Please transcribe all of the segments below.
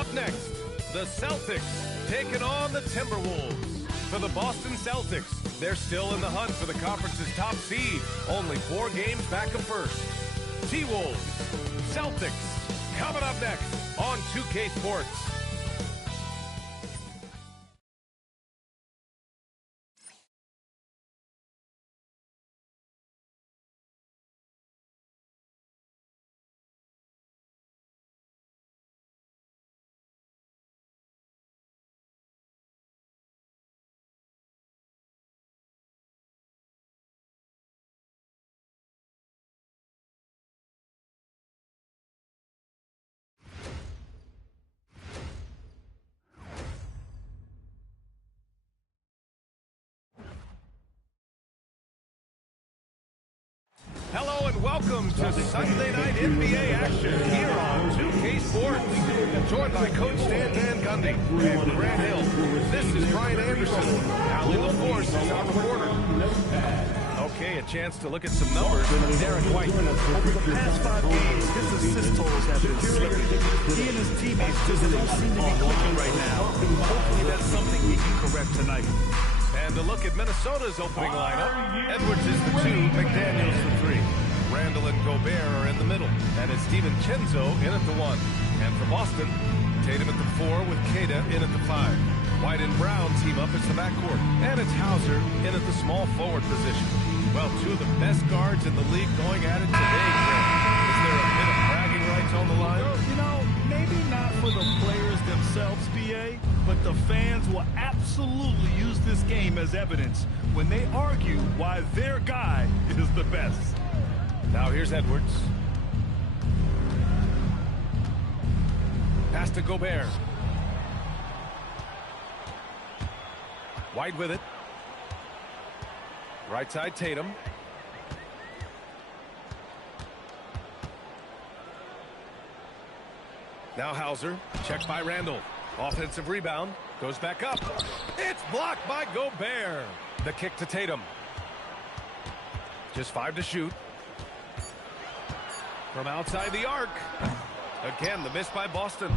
Up next, the Celtics taking on the Timberwolves. For the Boston Celtics, they're still in the hunt for the conference's top seed. Only 4 games back of first. T-Wolves, Celtics, coming up next on 2K Sports. Hello and welcome to Sunday Night NBA action here on 2K Sports. Joined by Coach Stan Van Gundy and Grant Hill. This is Brian Anderson. Allie LaForce is our reporter. Okay, a chance to look at some numbers from Derek White. Over the past 5 games, his assist totals have been slipping. He and his teammates just don't seem to be clicking right now. Hopefully that's something he can correct tonight. And to look at Minnesota's opening lineup, Edwards is the 2, McDaniels the 3. Randall and Gobert are in the middle, and it's DiVincenzo in at the 1. And for Boston, Tatum at the 4 with Queta in at the 5. White and Brown team up as the backcourt, and it's Hauser in at the small forward position. Well, 2 of the best guards in the league going at it today, Grant. Is there a bit of bragging rights on the line? Well, you know, maybe not for the players themselves, BA, but the fans will absolutely use this game as evidence when they argue why their guy is the best. Now here's Edwards. Pass to Gobert. White with it. Right side Tatum. Now Hauser. Checked by Randall. Offensive rebound. Goes back up. It's blocked by Gobert. The kick to Tatum. Just 5 to shoot. From outside the arc. Again, the miss by Boston.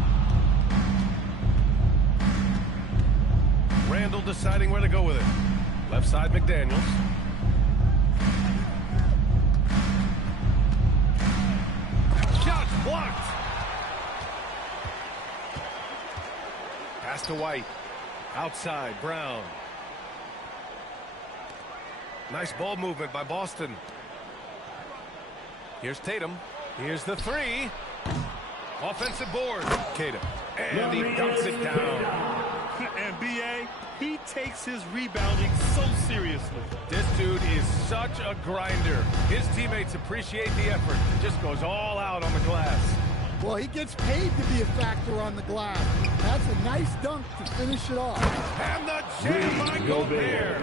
Randall deciding where to go with it. Left side McDaniels. Shots blocked. Pass to White. Outside, Brown. Nice ball movement by Boston. Here's Tatum. Here's the 3. Offensive board. Queta. And he dunks it down. And B.A., he takes his rebounding so seriously. This dude is such a grinder. His teammates appreciate the effort. Just goes all out on the glass. Well, he gets paid to be a factor on the glass. That's a nice dunk to finish it off. And the jam by Gobert.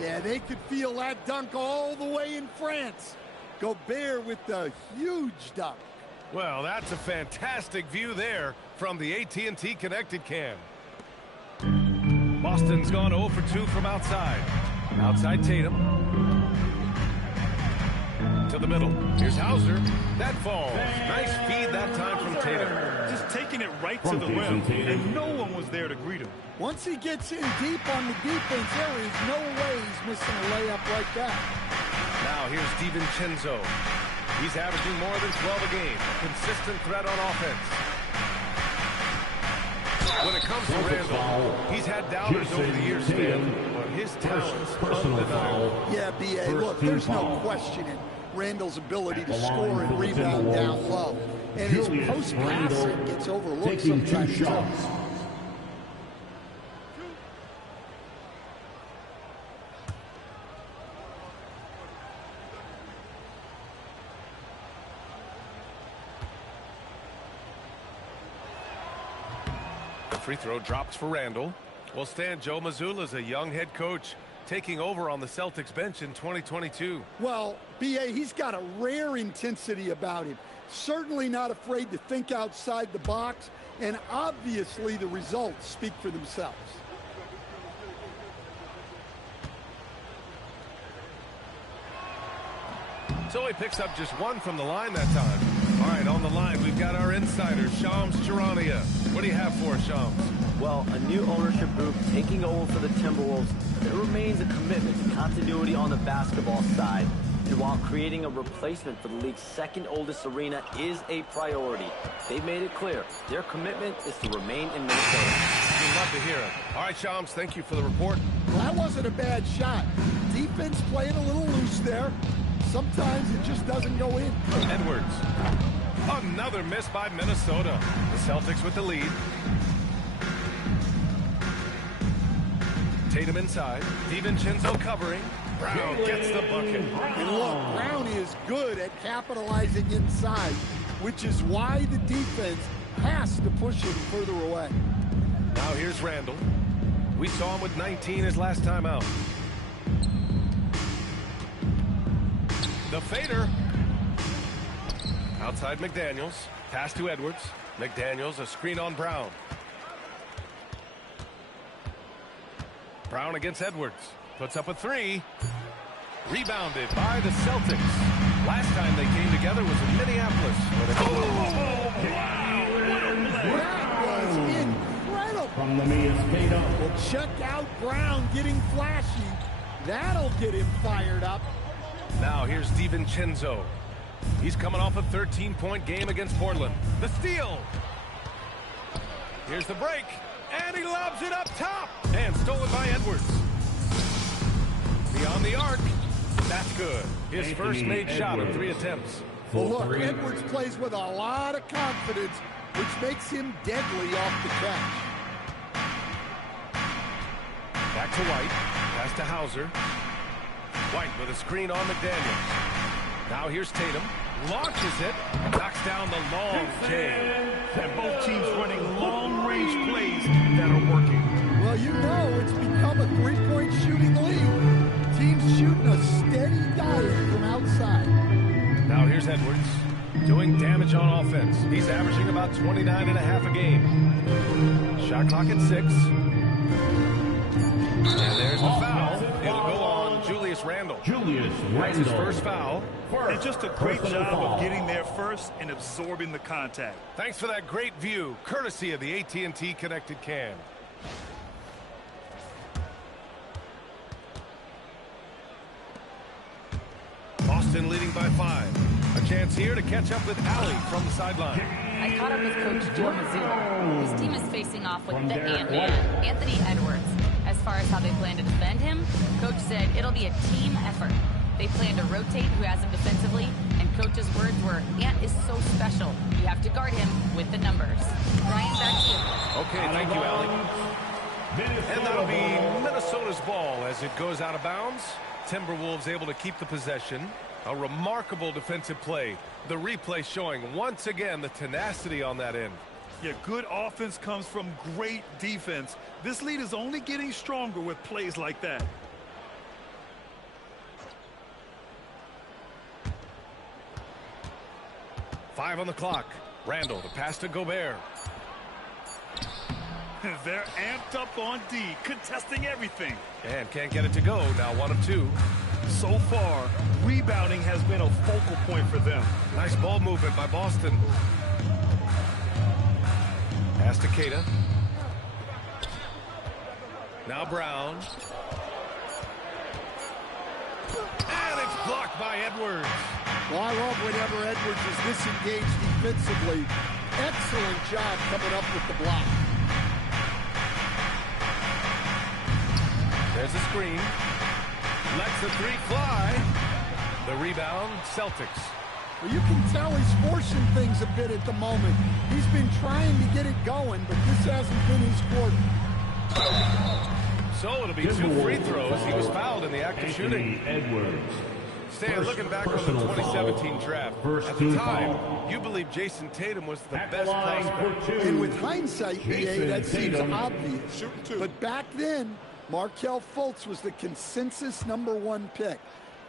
Yeah, they could feel that dunk all the way in France. Gobert with the huge dunk. Well, that's a fantastic view there from the AT&T Connected Cam. Boston's gone 0 for 2 from outside. Outside Tatum. To the middle. Here's Hauser. That falls. Nice feed that time from Tatum. Just taking it right to the rim, and no one was there to greet him. Once he gets in deep on the defense, there is no way he's missing a layup like that. Now here's DiVincenzo. He's averaging more than 12 a game. A consistent threat on offense. When it comes to Randall, he's had doubters over the years, Stan, but his talent's undeniable. Yeah, B.A., look, there's no questioning Randall's ability to score and rebound down low. And his post-passing gets overlooked sometimes, too. Free throw drops for Randall. Well, Stan, Joe Mazzulla's a young head coach taking over on the Celtics bench in 2022. Well, B.A., he's got a rare intensity about him. Certainly not afraid to think outside the box, and obviously the results speak for themselves. So he picks up just one from the line that time. All right, on the line, we've got our insider, Shams Charania. What do you have for us, Shams? Well, a new ownership group taking over for the Timberwolves. There remains a commitment to continuity on the basketball side. And while creating a replacement for the league's second oldest arena is a priority, they've made it clear their commitment is to remain in Minnesota. We'd love to hear it. All right, Shams, thank you for the report. Well, that wasn't a bad shot. Defense playing a little loose there. Sometimes it just doesn't go in. Edwards. Another miss by Minnesota. The Celtics with the lead. Tatum inside. DiVincenzo covering. Brown gets the bucket. And look, Brown is good at capitalizing inside, which is why the defense has to push him further away. Now here's Randall. We saw him with 19 his last time out. The fader. Outside McDaniels. Pass to Edwards. McDaniels, a screen on Brown. Brown against Edwards. Puts up a three. Rebounded by the Celtics. Last time they came together was in Minneapolis. Wow, what a play. That was incredible. From the Minnesota. Well, check out Brown getting flashy. That'll get him fired up. Now here's DiVincenzo. He's coming off a 13-point game against Portland. The steal. Here's the break. And he lobs it up top. And stolen by Edwards. Beyond the arc. That's good. His first made shot in 3 attempts. Well, look, Edwards plays with a lot of confidence, which makes him deadly off the catch. Back to White. Pass to Hauser. White with a screen on McDaniels. Now here's Tatum. Launches it. Knocks down the long J. And both teams running long-range plays that are working. Well, you know it's become a three-point shooting league. Teams shooting a steady diet from outside. Now here's Edwards. Doing damage on offense. He's averaging about 29.5 a game. Shot clock at 6. And there's the foul. It'll go on Julius Randle. That's his first foul. And just a great job of getting there first and absorbing the contact. Thanks for that great view, courtesy of the AT&T Connected Cam. Boston leading by 5. A chance here to catch up with Allie from the sideline. I caught up with Coach Joe Mazzulla. His team is facing off with the Ant-Man, Anthony Edwards. As far as how they plan to defend him, Coach said it'll be a team effort. They plan to rotate who has him defensively, and Coach's words were, Ant is so special. You have to guard him with the numbers. Brian, back to you. Okay, thank you, Allie. And that'll be Minnesota's ball as it goes out of bounds. Timberwolves able to keep the possession. A remarkable defensive play. The replay showing once again the tenacity on that end. Yeah, good offense comes from great defense. This lead is only getting stronger with plays like that. Five on the clock. Randall, the pass to Gobert. They're amped up on D, contesting everything. And can't get it to go. Now 1 of 2. So far, rebounding has been a focal point for them. Nice ball movement by Boston. Pass to Keita. Now Brown. And it's blocked by Edwards. Well, I love whenever Edwards is disengaged defensively. Excellent job coming up with the block. There's a screen. Lets the 3 fly. The rebound, Celtics. Well, you can tell he's forcing things a bit at the moment. He's been trying to get it going, but this hasn't been his quarter. So it'll be 2 free throws. He was fouled in the act of shooting. Edwards. Stan, looking back on the 2017 draft, at the time, you believe Jason Tatum was the best prospect. And with hindsight, BA, that seems obvious. But back then, Markelle Fultz was the consensus #1 pick.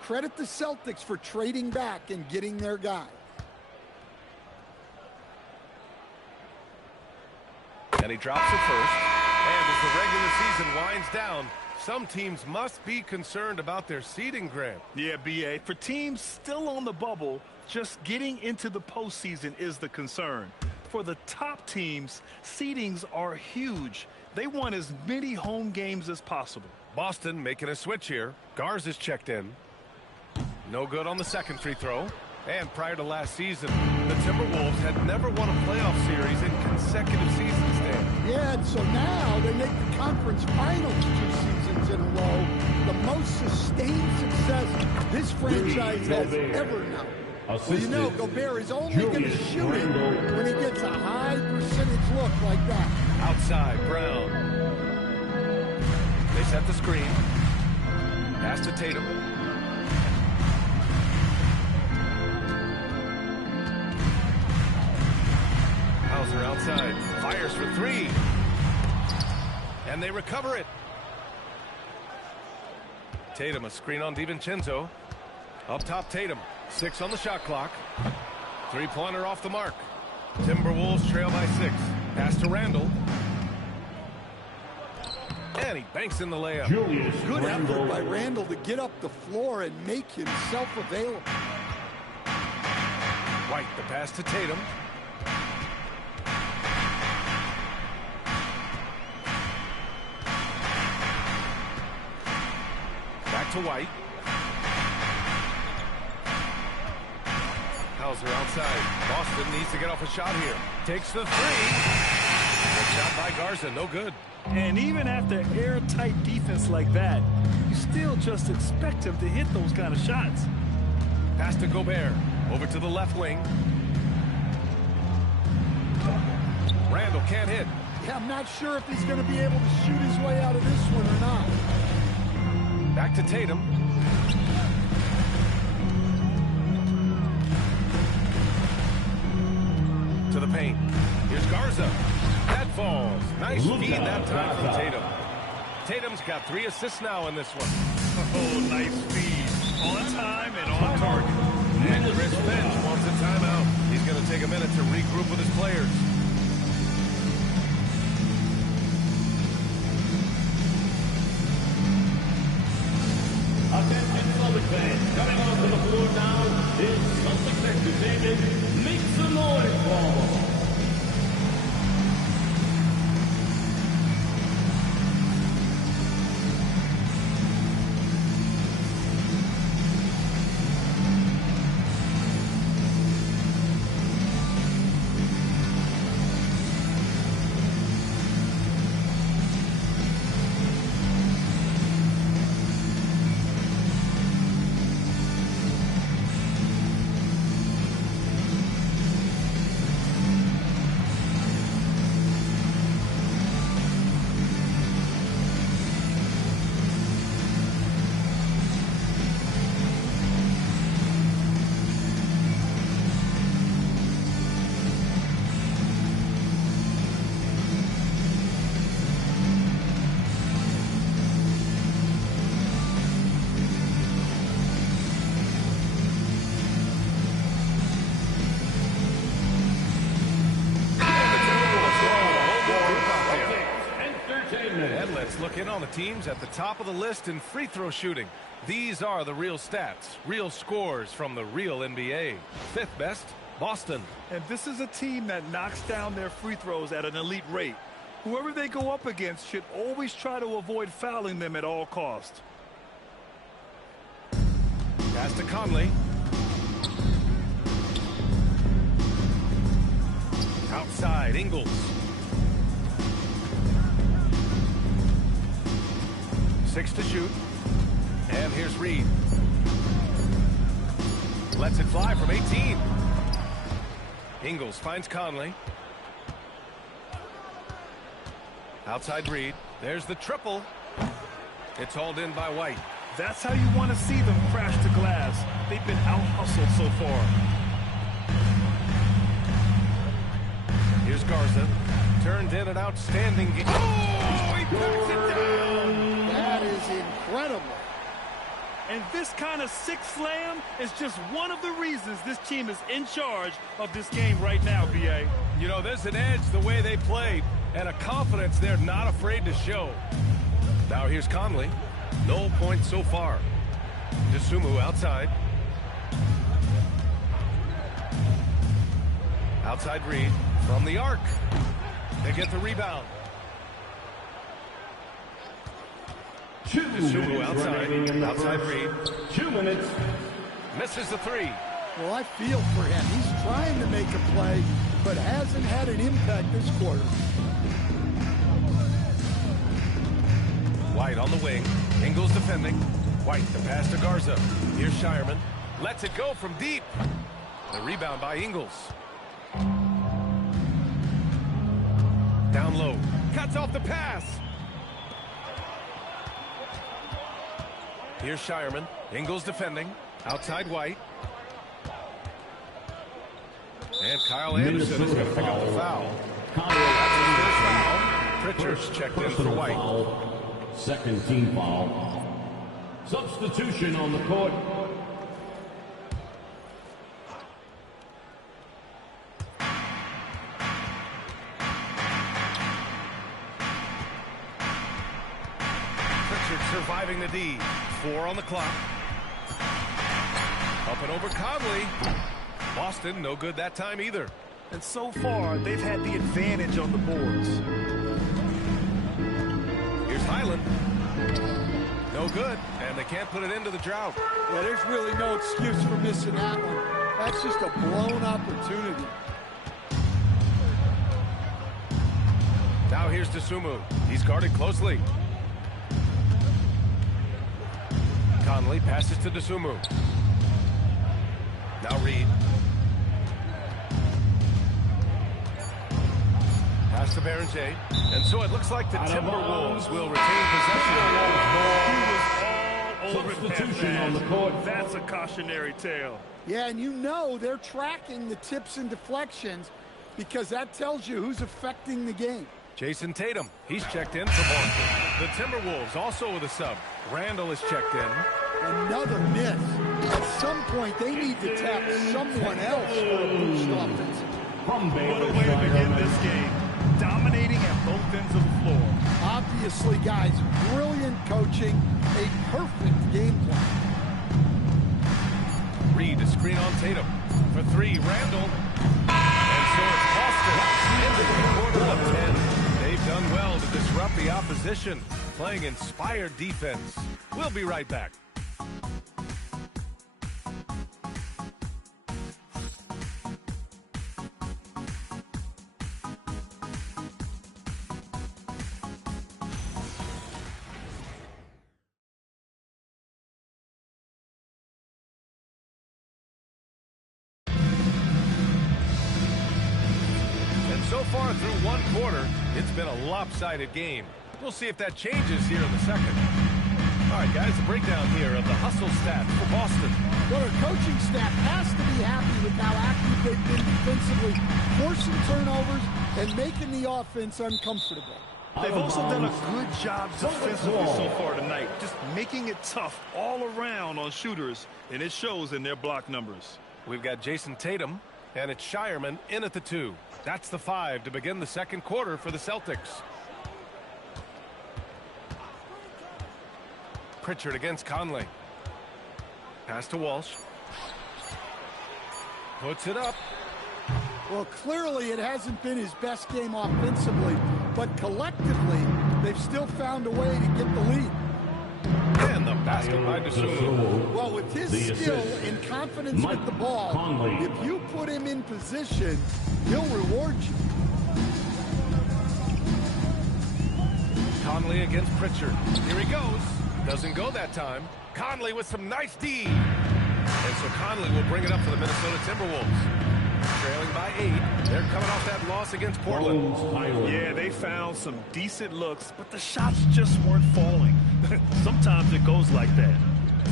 Credit the Celtics for trading back and getting their guy. And he drops it first. And as the regular season winds down, Some teams must be concerned about their seeding, Grant. Yeah, B.A. For teams still on the bubble, just getting into the postseason is the concern. For the top teams, seedings are huge. They want as many home games as possible. Boston making a switch here. Garza's checked in. No good on the second free throw. And prior to last season, the Timberwolves had never won a playoff series in consecutive seasons, Dan. Yeah, and so now they make the conference finals 2 seasons in a row. The most sustained success this franchise has ever known. Well, you know, Gobert is only going to shoot it when he gets a high percentage look like that. Outside, Brown. They set the screen. Pass to Tatum. Hauser outside. Fires for 3. And they recover it. Tatum, a screen on DiVincenzo. Up top, Tatum. 6 on the shot clock. 3-pointer off the mark. Timberwolves trail by 6. Pass to Randall. And he banks in the layup. Good effort by Randall to get up the floor and make himself available. White, the pass to Tatum. Back to White. Hauser outside. Boston needs to get off a shot here. Takes the 3. Good shot by Garza. No good. And even after airtight defense like that, you still just expect him to hit those kind of shots. Pass to Gobert. Over to the left wing. Randall can't hit. Yeah, I'm not sure if he's going to be able to shoot his way out of this one or not. Back to Tatum. To the paint. Here's Garza. That falls. Nice feed that time from Tatum. Tatum's got 3 assists now in this one. Oh, nice feed. On time and on target. And Chris Finch wants a timeout. He's going to take a minute to regroup with his players. Attention Celtics fans, coming onto the floor now is Celtics entertainment. Make some noise, ball. Look in on the teams at the top of the list in free throw shooting. These are the real stats, real scores from the real NBA. 5th best, Boston. And this is a team that knocks down their free throws at an elite rate. Whoever they go up against should always try to avoid fouling them at all costs. Pass to Conley. Outside, Ingles. 6 to shoot. And here's Reid. Lets it fly from 18. Ingles finds Conley. Outside Reid. There's the triple. It's hauled in by White. That's how you want to see them crash to glass. They've been out-hustled so far. Here's Garza. Turned in an outstanding game. Oh, he puts it down. That is incredible. And this kind of sick slam is just one of the reasons this team is in charge of this game right now, B.A. You know, there's an edge the way they play and a confidence they're not afraid to show. Now here's Conley. No points so far. Dosunmu outside. Outside Reid from the arc. They get the rebound. Dosunmu outside Reid. 2 minutes. Misses the three. Well, I feel for him. He's trying to make a play, but hasn't had an impact this quarter. White on the wing. Ingles defending. White the pass to Garza. Here's Shireman. Lets it go from deep. The rebound by Ingles. Down low. Cuts off the pass. Here's Shireman. Ingles defending. Outside White. And Kyle Anderson is going to pick up the foul. That's his first foul. Pritchard's checked in for White. Second team foul. Substitution on the court. Pritchard surviving the D. 4 on the clock. Up and over Conley. Boston no good that time either. And so far, they've had the advantage on the boards. Here's Highland. No good, and they can't put it into the drought. Yeah, there's really no excuse for missing that one. That's just a blown opportunity. Now here's Dosunmu. He's guarded closely. Conley passes to Dosunmu. Now Reid. Pass to Berenger. And so it looks like the Timberwolves will retain possession. Substitution on the court. That's a cautionary tale. Yeah, and you know they're tracking the tips and deflections because that tells you who's affecting the game. Jason Tatum, he's checked in for Boston. The Timberwolves also with a sub. Randall is checked in. Another miss. At some point, they need to tap someone else for a boost offensively. What a way to begin this game. Dominating at both ends of the floor. Obviously, guys, brilliant coaching, a perfect game plan. Reid to screen on Tatum. For three, Randall. And so it's Boston into the quarter of 10. They've done well to disrupt the opposition, playing inspired defense. We'll be right back. So far through one quarter, it's been a lopsided game. We'll see if that changes here in the second. All right, guys, a breakdown here of the hustle stats for Boston. Well, their coaching staff has to be happy with how active they've been defensively, forcing turnovers and making the offense uncomfortable. They've also done a good job defensively so far tonight, just making it tough all around on shooters, and it shows in their block numbers. We've got Jason Tatum, and it's Shireman in at the 2. That's the 5 to begin the second quarter for the Celtics. Pritchard against Conley. Pass to Walsh. Puts it up. Well, clearly it hasn't been his best game offensively, but collectively, they've still found a way to get the lead. And the basket by Dosunmu. Well, with his skill and confidence with the ball, if you put him in position, he'll reward you. Conley against Pritchard. Here he goes. Doesn't go that time. Conley with some nice D. And so Conley will bring it up for the Minnesota Timberwolves. Trailing by 8. They're coming off that loss against Portland. Yeah, they found some decent looks, but the shots just weren't falling. Sometimes it goes like that.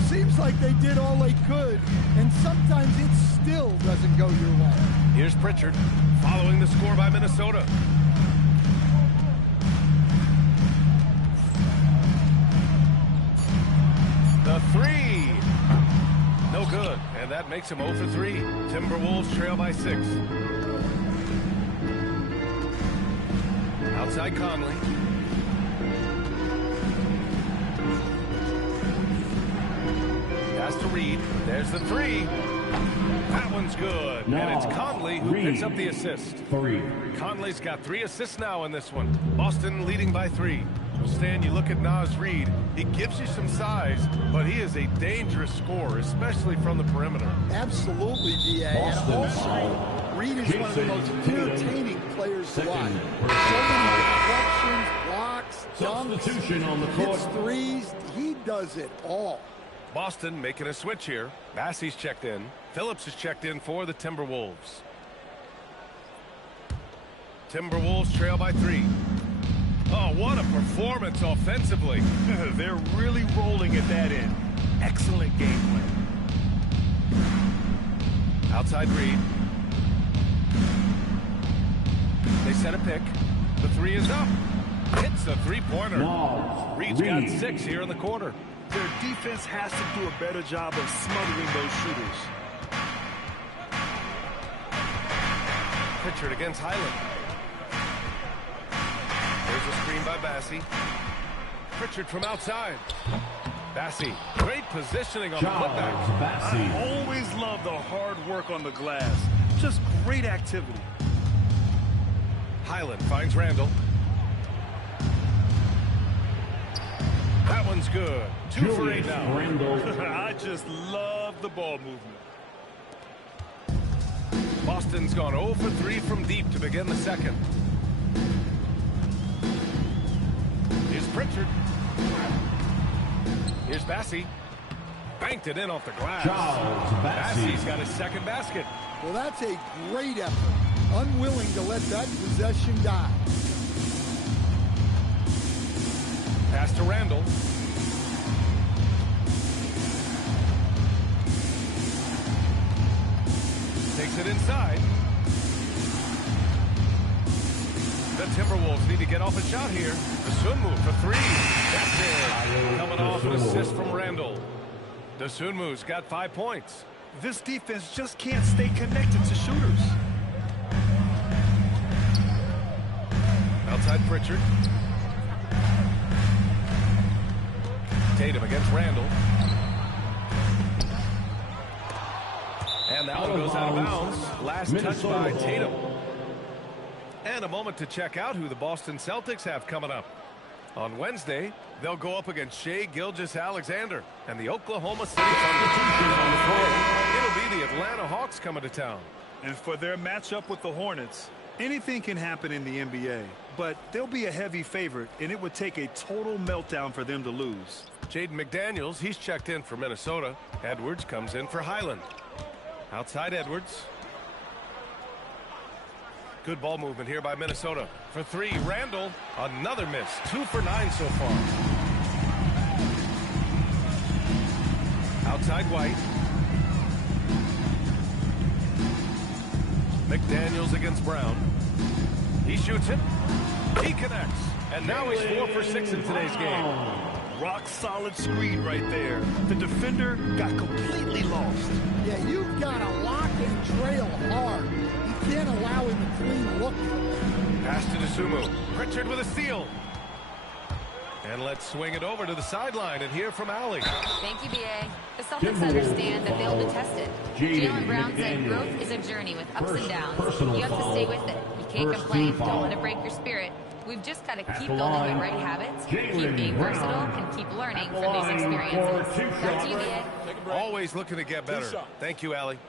Seems like they did all they could, and sometimes it still doesn't go your way. Here's Pritchard following the score by Minnesota. The 3. No good, and that makes him 0 for 3. Timberwolves trail by 6. Outside Conley. Pass to Reid. There's the three. That one's good. And it's Conley who picks up the assist. Conley's got 3 assists now in this one. Boston leading by 3. Stan, you look at Naz Reid. He gives you some size, but he is a dangerous scorer, especially from the perimeter. Absolutely, DA. And also, Reid is one of the most entertaining players to watch. So many deflections, blocks, Substitution on the dunks, court. hits threes. He does it all. Boston making a switch here. Bassey's checked in. Phillips is checked in for the Timberwolves. Timberwolves trail by 3. Oh, what a performance offensively. They're really rolling at that end. Excellent game plan. Outside Reid. They set a pick. The 3 is up. Hits a 3-pointer. Reid's got 6 here in the quarter. Their defense has to do a better job of smothering those shooters. Pritchard against Highland. There's a screen by Bassey. Pritchard from outside. Bassey, great positioning on the putback. I always love the hard work on the glass. Just great activity. Highland finds Randall. That one's good. 2 for 8 now. I just love the ball movement. Boston's gone 0 for 3 from deep to begin the second. Here's Pritchard. Here's Bassey. Banked it in off the glass. Bassey's got his second basket. Well, that's a great effort. Unwilling to let that possession die. Pass to Randall. Takes it inside. The Timberwolves need to get off a shot here. Dosunmu for 3. That's it. Coming off an assist from Randall. Dosunmu's got 5 points. This defense just can't stay connected to shooters. Outside Pritchard. Tatum against Randall. And that one goes out of bounds. Last touch by Tatum. And a moment to check out who the Boston Celtics have coming up. On Wednesday, they'll go up against Shai Gilgeous-Alexander and the Oklahoma City Thunder. It'll be the Atlanta Hawks coming to town. And for their matchup with the Hornets, anything can happen in the NBA, but they'll be a heavy favorite, and it would take a total meltdown for them to lose. Jaden McDaniels, he's checked in for Minnesota. Edwards comes in for Highland. Outside Edwards. Good ball movement here by Minnesota. For 3, Randall. Another miss. 2 for 9 so far. Outside White. McDaniels against Brown. He shoots it. He connects. And now he's 4 for 6 in today's game. Rock solid screen right there. The defender got completely lost. Yeah, you've got to lock and trail hard. You can't allow him a clean look. Pass to Dosunmu. Pritchard with a steal. And let's swing it over to the sideline and hear from Allie. Thank you, B.A. The Celtics understand that they'll be tested. Jaylen Brown said growth is a journey with ups and downs. You have to stay with it. You can't complain. Don't let it break your spirit. We've just got to keep building the right habits, keep being versatile, and keep learning from these experiences. Back to you, B.A. Always looking to get better. Thank you, Allie.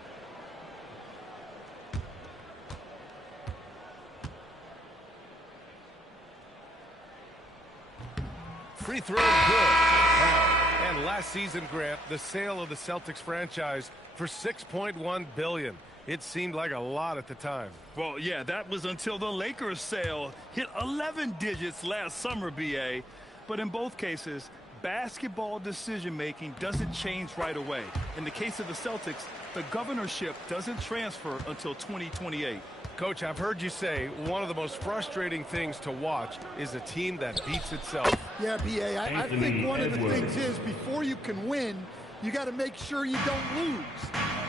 Free throw, good. Wow. And last season, Grant, the sale of the Celtics franchise for $6.1 billion. It seemed like a lot at the time. Well, yeah, that was until the Lakers sale hit 11 digits last summer, B.A. But in both cases, basketball decision-making doesn't change right away. In the case of the Celtics, the governorship doesn't transfer until 2028. Coach, I've heard you say one of the most frustrating things to watch is a team that beats itself. Yeah, B.A., I think one of the things is before you can win, you got to make sure you don't lose.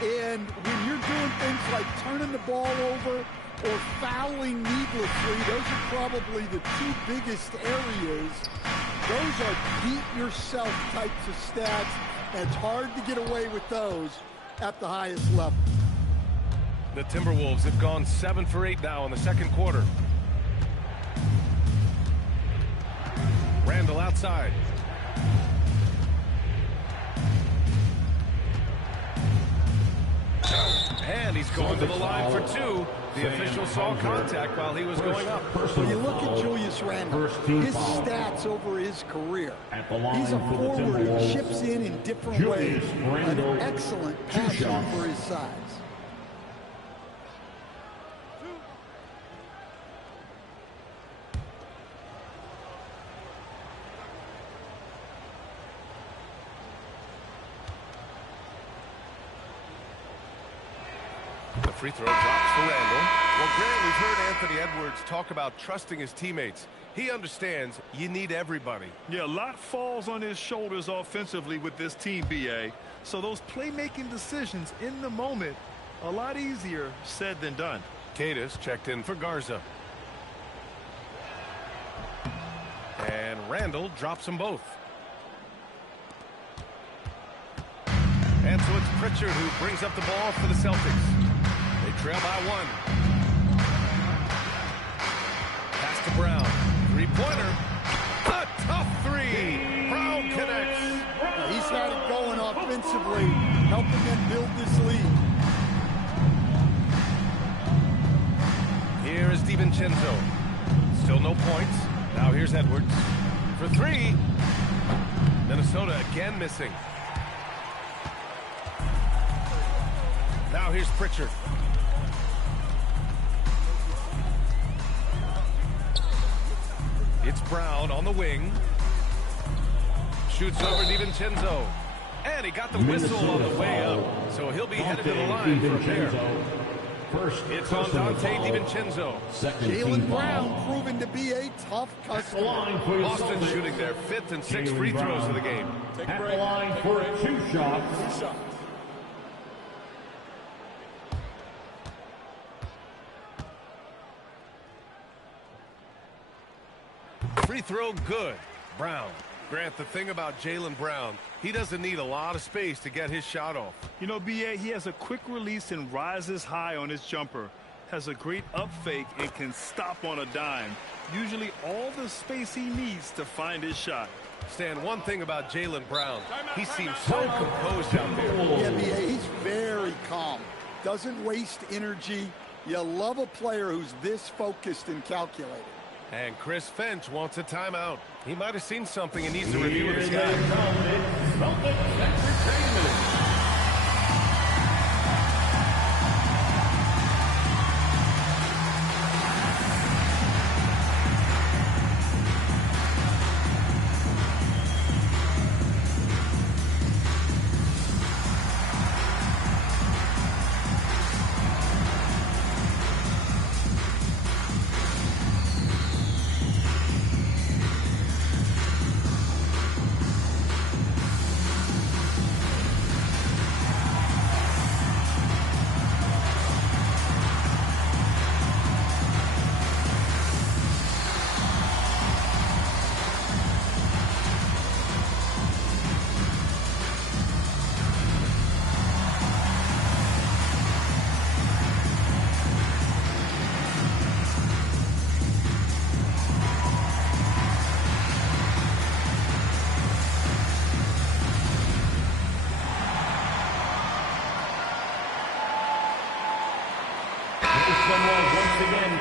And when you're doing things like turning the ball over or fouling needlessly, those are probably the 2 biggest areas. Those are beat yourself types of stats. And it's hard to get away with those at the highest level. The Timberwolves have gone 7 for 8 now in the second quarter. Randle outside. And he's going to the line for 2. The official saw contact while he was going up. When you look at Julius Randle, his stats over his career, he's a forward who chips in different ways. An excellent passer for his size. The free throw drops for Randle. Well, Grant, we've heard Anthony Edwards talk about trusting his teammates. He understands you need everybody. Yeah, a lot falls on his shoulders offensively with this team, BA. So those playmaking decisions in the moment, a lot easier said than done. Cadis checked in for Garza. And Randle drops them both. And so it's Pritchard who brings up the ball for the Celtics. They trail by 1. Pass to Brown. Three-pointer. A tough 3. Brown connects. He's had it going offensively, helping them build this lead. Here is DiVincenzo. Still no points. Now here's Edwards. For 3. Minnesota again missing. Now here's Pritchard. It's Brown on the wing. Shoots over DiVincenzo. And he got the whistle on the way up. So he'll be headed to the line from there. It's on Dante DiVincenzo. Jaylen Brown proven to be a tough customer. Boston shooting their 5th and 6th free throws of the game. At the line for 2 shots. Free throw good. Brown. Grant, the thing about Jaylen Brown, he doesn't need a lot of space to get his shot off. You know, BA, he has a quick release and rises high on his jumper. Has a great up fake and can stop on a dime. Usually all the space he needs to find his shot. Stan, one thing about Jaylen Brown, he seems so composed out there. Yeah, BA, he's very calm. Doesn't waste energy. You love a player who's this focused and calculated. And Chris Finch wants a timeout. He might have seen something and needs to review with his guy.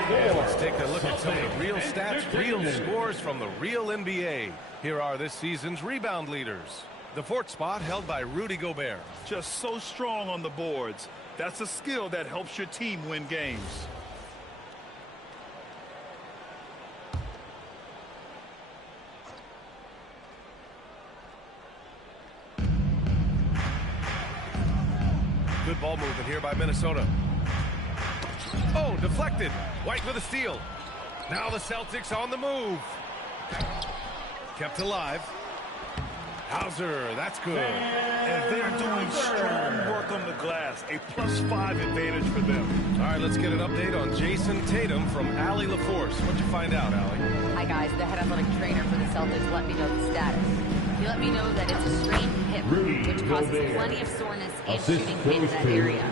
And let's take a look at some of the real stats, real scores from the real NBA. Here are this season's rebound leaders. The 4th spot held by Rudy Gobert. Just so strong on the boards. That's a skill that helps your team win games. Good ball movement here by Minnesota. Oh, deflected. White with a steal. Now the Celtics on the move. Kept alive. Hauser, that's good. And they're doing strong work on the glass. A +5 advantage for them. All right, let's get an update on Jason Tatum from Allie LaForce. What'd you find out, Allie? Hi, guys. The head athletic trainer for the Celtics let me know the status. He let me know that it's a strained hip, which causes plenty of soreness and shooting pain in that area. It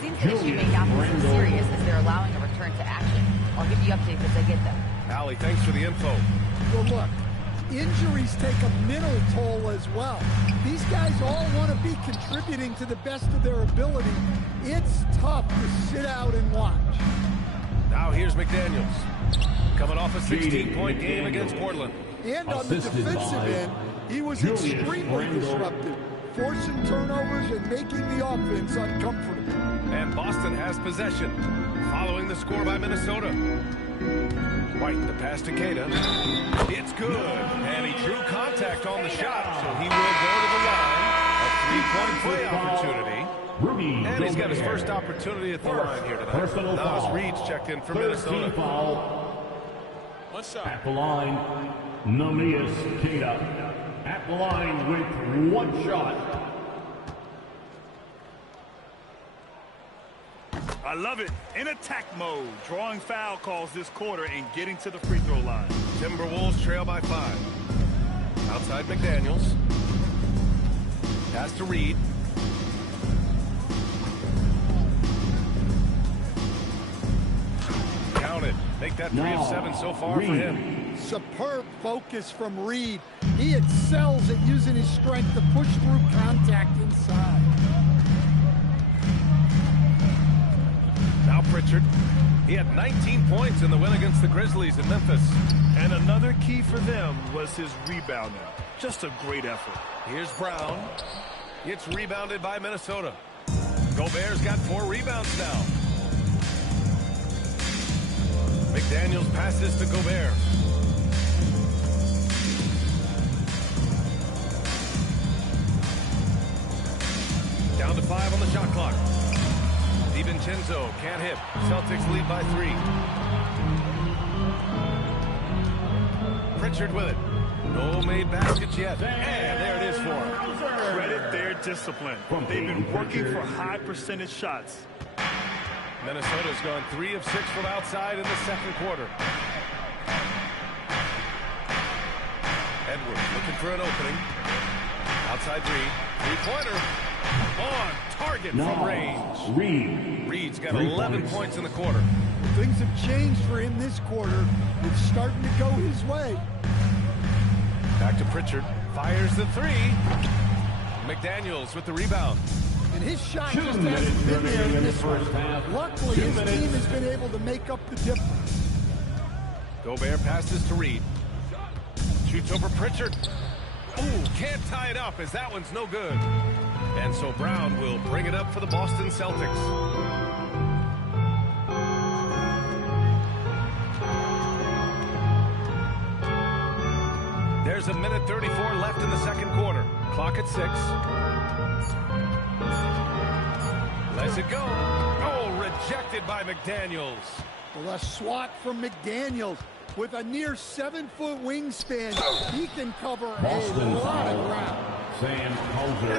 seems the issue may not be so serious as they're allowing a return to action. I'll give you updates as I get them. Allie, thanks for the info. Well, look, injuries take a mental toll as well. These guys all want to be contributing to the best of their ability. It's tough to sit out and watch. Now here's McDaniels. Coming off a 16-point game against Portland. And on the defensive end, he was extremely disruptive, forcing turnovers and making the offense uncomfortable. And Boston has possession, following the score by Minnesota. White, the pass to Keita. It's good. And he drew contact on the shot, so he will go to the line. A 3-point play opportunity. And he's got his first opportunity at the line here tonight. Naz Reid's checked in for Minnesota. At the line, Naz Keita. At the line with one shot. I love it. In attack mode, drawing foul calls this quarter and getting to the free throw line. Timberwolves trail by 5. Outside McDaniels. Pass to Reid. Counted. Make that 3 of 7 so far for him. Superb focus from Reid. He excels at using his strength to push through contact inside. Now Pritchard. He had 19 points in the win against the Grizzlies in Memphis. And another key for them was his rebounding. Just a great effort. Here's Brown. It's rebounded by Minnesota. Gobert's got 4 rebounds now. McDaniels passes to Gobert. Down to 5 on the shot clock. DiVincenzo can't hit. Celtics lead by 3. Pritchard with it. No made baskets yet. And there it is for him. Credit their discipline. They've been working for high percentage shots. Minnesota's gone 3 of 6 from outside in the second quarter. Edwards looking for an opening. Outside Reid. Three-pointer. On target from range. Reid's got 11 points in the quarter. Things have changed for him this quarter. It's starting to go his way. Back to Pritchard. Fires the 3. McDaniels with the rebound. And his shot just hasn't been there in this one. Luckily, his team has been able to make up the difference. Gobert passes to Reid. Shoots over Pritchard. Ooh, can't tie it up as that one's no good. And so Brown will bring it up for the Boston Celtics. There's a minute 34 left in the second quarter. Clock at 6. Lets it go. Oh, rejected by McDaniels. Well, a swat from McDaniels. With a near 7-foot wingspan, he can cover a lot of ground. And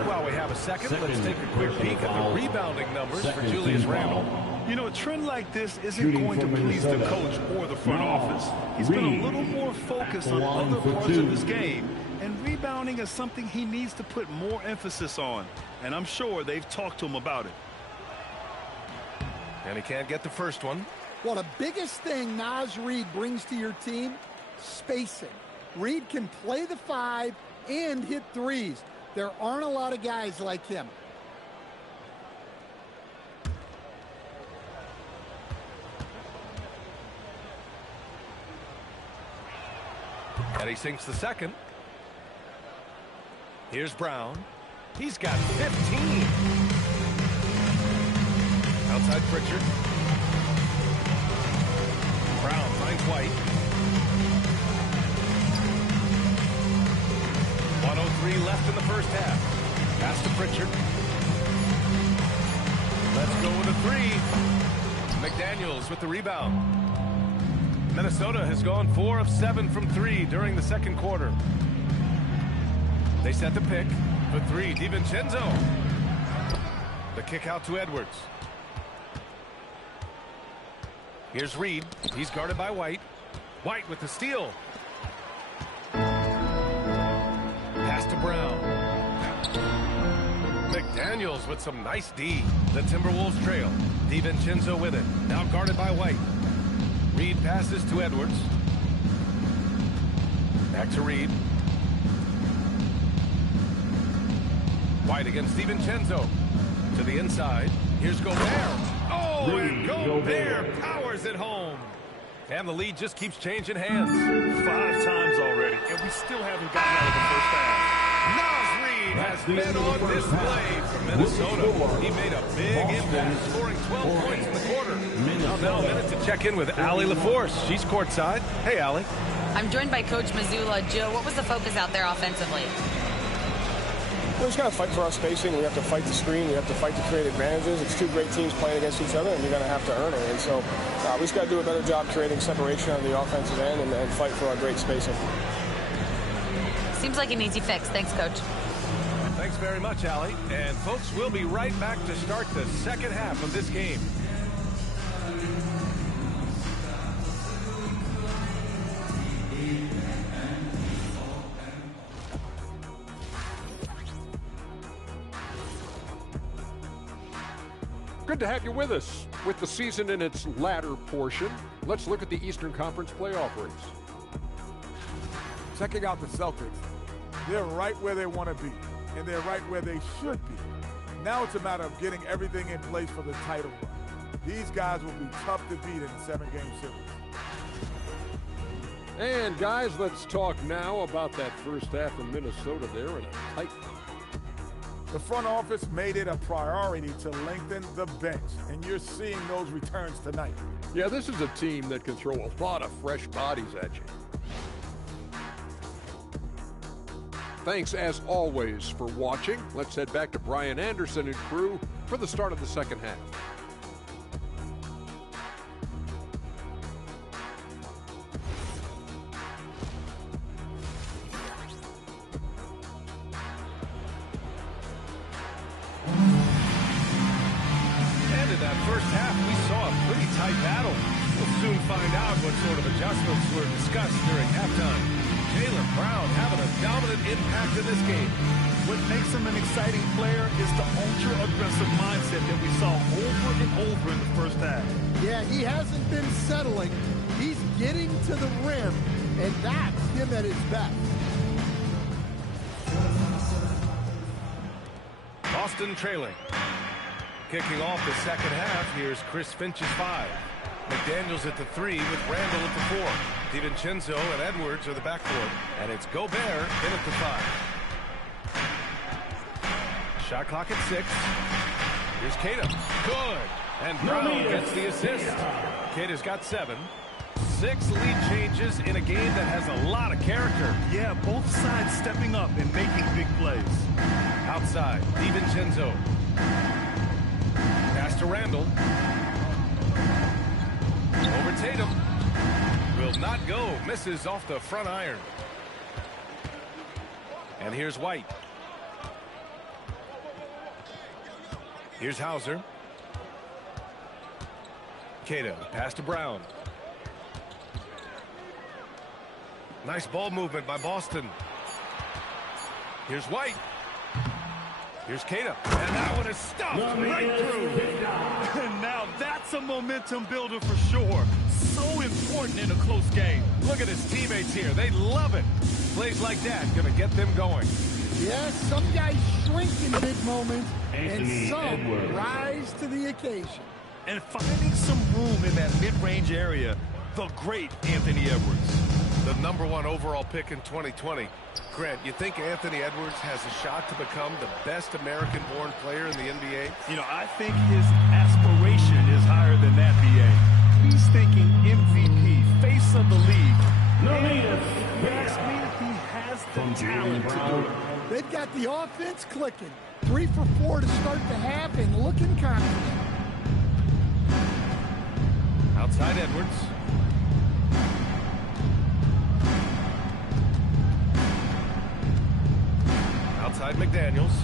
while we have a second, let's take a quick peek at the rebounding numbers for Julius Randle. You know, a trend like this isn't going to please the coach or the front office. He's been a little more focused on other parts of his game, and rebounding is something he needs to put more emphasis on. And I'm sure they've talked to him about it. And he can't get the first one. Well, the biggest thing Naz Reid brings to your team, spacing. Reid can play the 5 and hit threes. There aren't a lot of guys like him. And he sinks the second. Here's Brown. He's got 15. Outside Pritchard. Brown finds White. 1:03 left in the first half. Pass to Pritchard. Let's go with a 3. McDaniels with the rebound. Minnesota has gone 4 of 7 from 3 during the second quarter. They set the pick. For 3, DiVincenzo. The kick out to Edwards. Here's Reid. He's guarded by White. White with the steal. Pass Pass to Brown. McDaniels with some nice D. The Timberwolves trail. DiVincenzo with it. Now guarded by White. Reid passes to Edwards. Back to Reid. White against DiVincenzo. To the inside. Here's Gobert. Oh, and Gobert powers it home. And the lead just keeps changing hands. 5 times already, and we still haven't gotten out of the first half. Naz Reid has been on display for Minnesota. He made a big impact, scoring 12 points in the quarter. Now a minute to check in with Allie LaForce. She's courtside. Hey, Allie. I'm joined by Coach Mazzulla. Joe, what was the focus out there offensively? We just got to fight for our spacing. We have to fight the screen. We have to fight to create advantages. It's 2 great teams playing against each other, and you're going to have to earn it. And so we just got to do a better job creating separation on the offensive end and fight for our great spacing. Seems like an easy fix. Thanks, Coach. Thanks very much, Allie. And, folks, we'll be right back to start the second half of this game. Good to have you with us. With the season in its latter portion, let's look at the Eastern Conference playoff race. Checking out the Celtics, they're right where they want to be, and they're right where they should be. Now it's a matter of getting everything in place for the title run. These guys will be tough to beat in a 7-game series. And guys, let's talk now about that first half in Minnesota there in a tight. The front office made it a priority to lengthen the bench, and you're seeing those returns tonight. Yeah, this is a team that can throw a lot of fresh bodies at you. Thanks, as always, for watching. Let's head back to Brian Anderson and crew for the start of the second half. That first half, we saw a pretty tight battle. We'll soon find out what sort of adjustments were discussed during halftime. Jaylen Brown having a dominant impact in this game. What makes him an exciting player is the ultra-aggressive mindset that we saw over and over in the first half. Yeah, he hasn't been settling. He's getting to the rim, and that's him at his best. Boston trailing. Kicking off the second half, here's Chris Finch's 5. McDaniels at the 3 with Randall at the 4. DiVincenzo and Edwards are the backcourt. And it's Gobert in at the 5. Shot clock at 6. Here's Kata. Good. And Brown gets the assist. Kata's got 7. 6 lead changes in a game that has a lot of character. Yeah, both sides stepping up and making big plays. Outside, DiVincenzo. Pass to Randall. Over Tatum. Will not go. Misses off the front iron. And here's White. Here's Hauser. Cato. Pass to Brown. Nice ball movement by Boston. Here's White. Here's Cato. And that one is stopped right through. And now that's a momentum builder for sure. So important in a close game. Look at his teammates here. They love it. Plays like that going to get them going. Yes, some guys shrink in big moments, and some rise to the occasion. And finding some room in that mid-range area, the great Anthony Edwards. The #1 overall pick in 2020. Grant, you think Anthony Edwards has a shot to become the best American-born player in the NBA? You know, I think his aspiration is higher than that, BA. He's thinking MVP, face of the league. Makes me he has the talent to do it. They've got the offense clicking. 3 for 4 to start the half and looking confident. Outside Edwards. Outside McDaniels.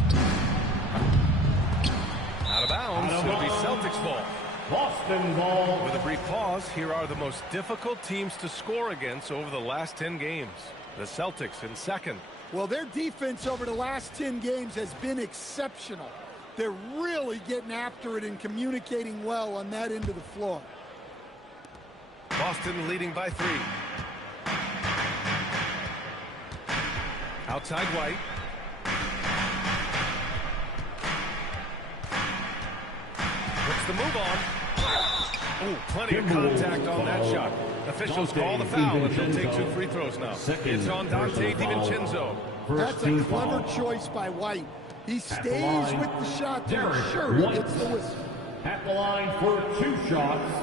Out of bounds. It'll be Celtics ball. Boston ball. With a brief pause, here are the most difficult teams to score against over the last 10 games. The Celtics in second. Well, their defense over the last 10 games has been exceptional. They're really getting after it and communicating well on that end of the floor. Boston leading by 3. Outside White. Puts the move on. Oh, plenty of contact on that shot. Officials call the foul, and he'll take 2 free throws now. It's on Dante DiVincenzo. That's a clever choice by White. He stays with the shot to ensure he gets the whistle. At the line for 2 shots.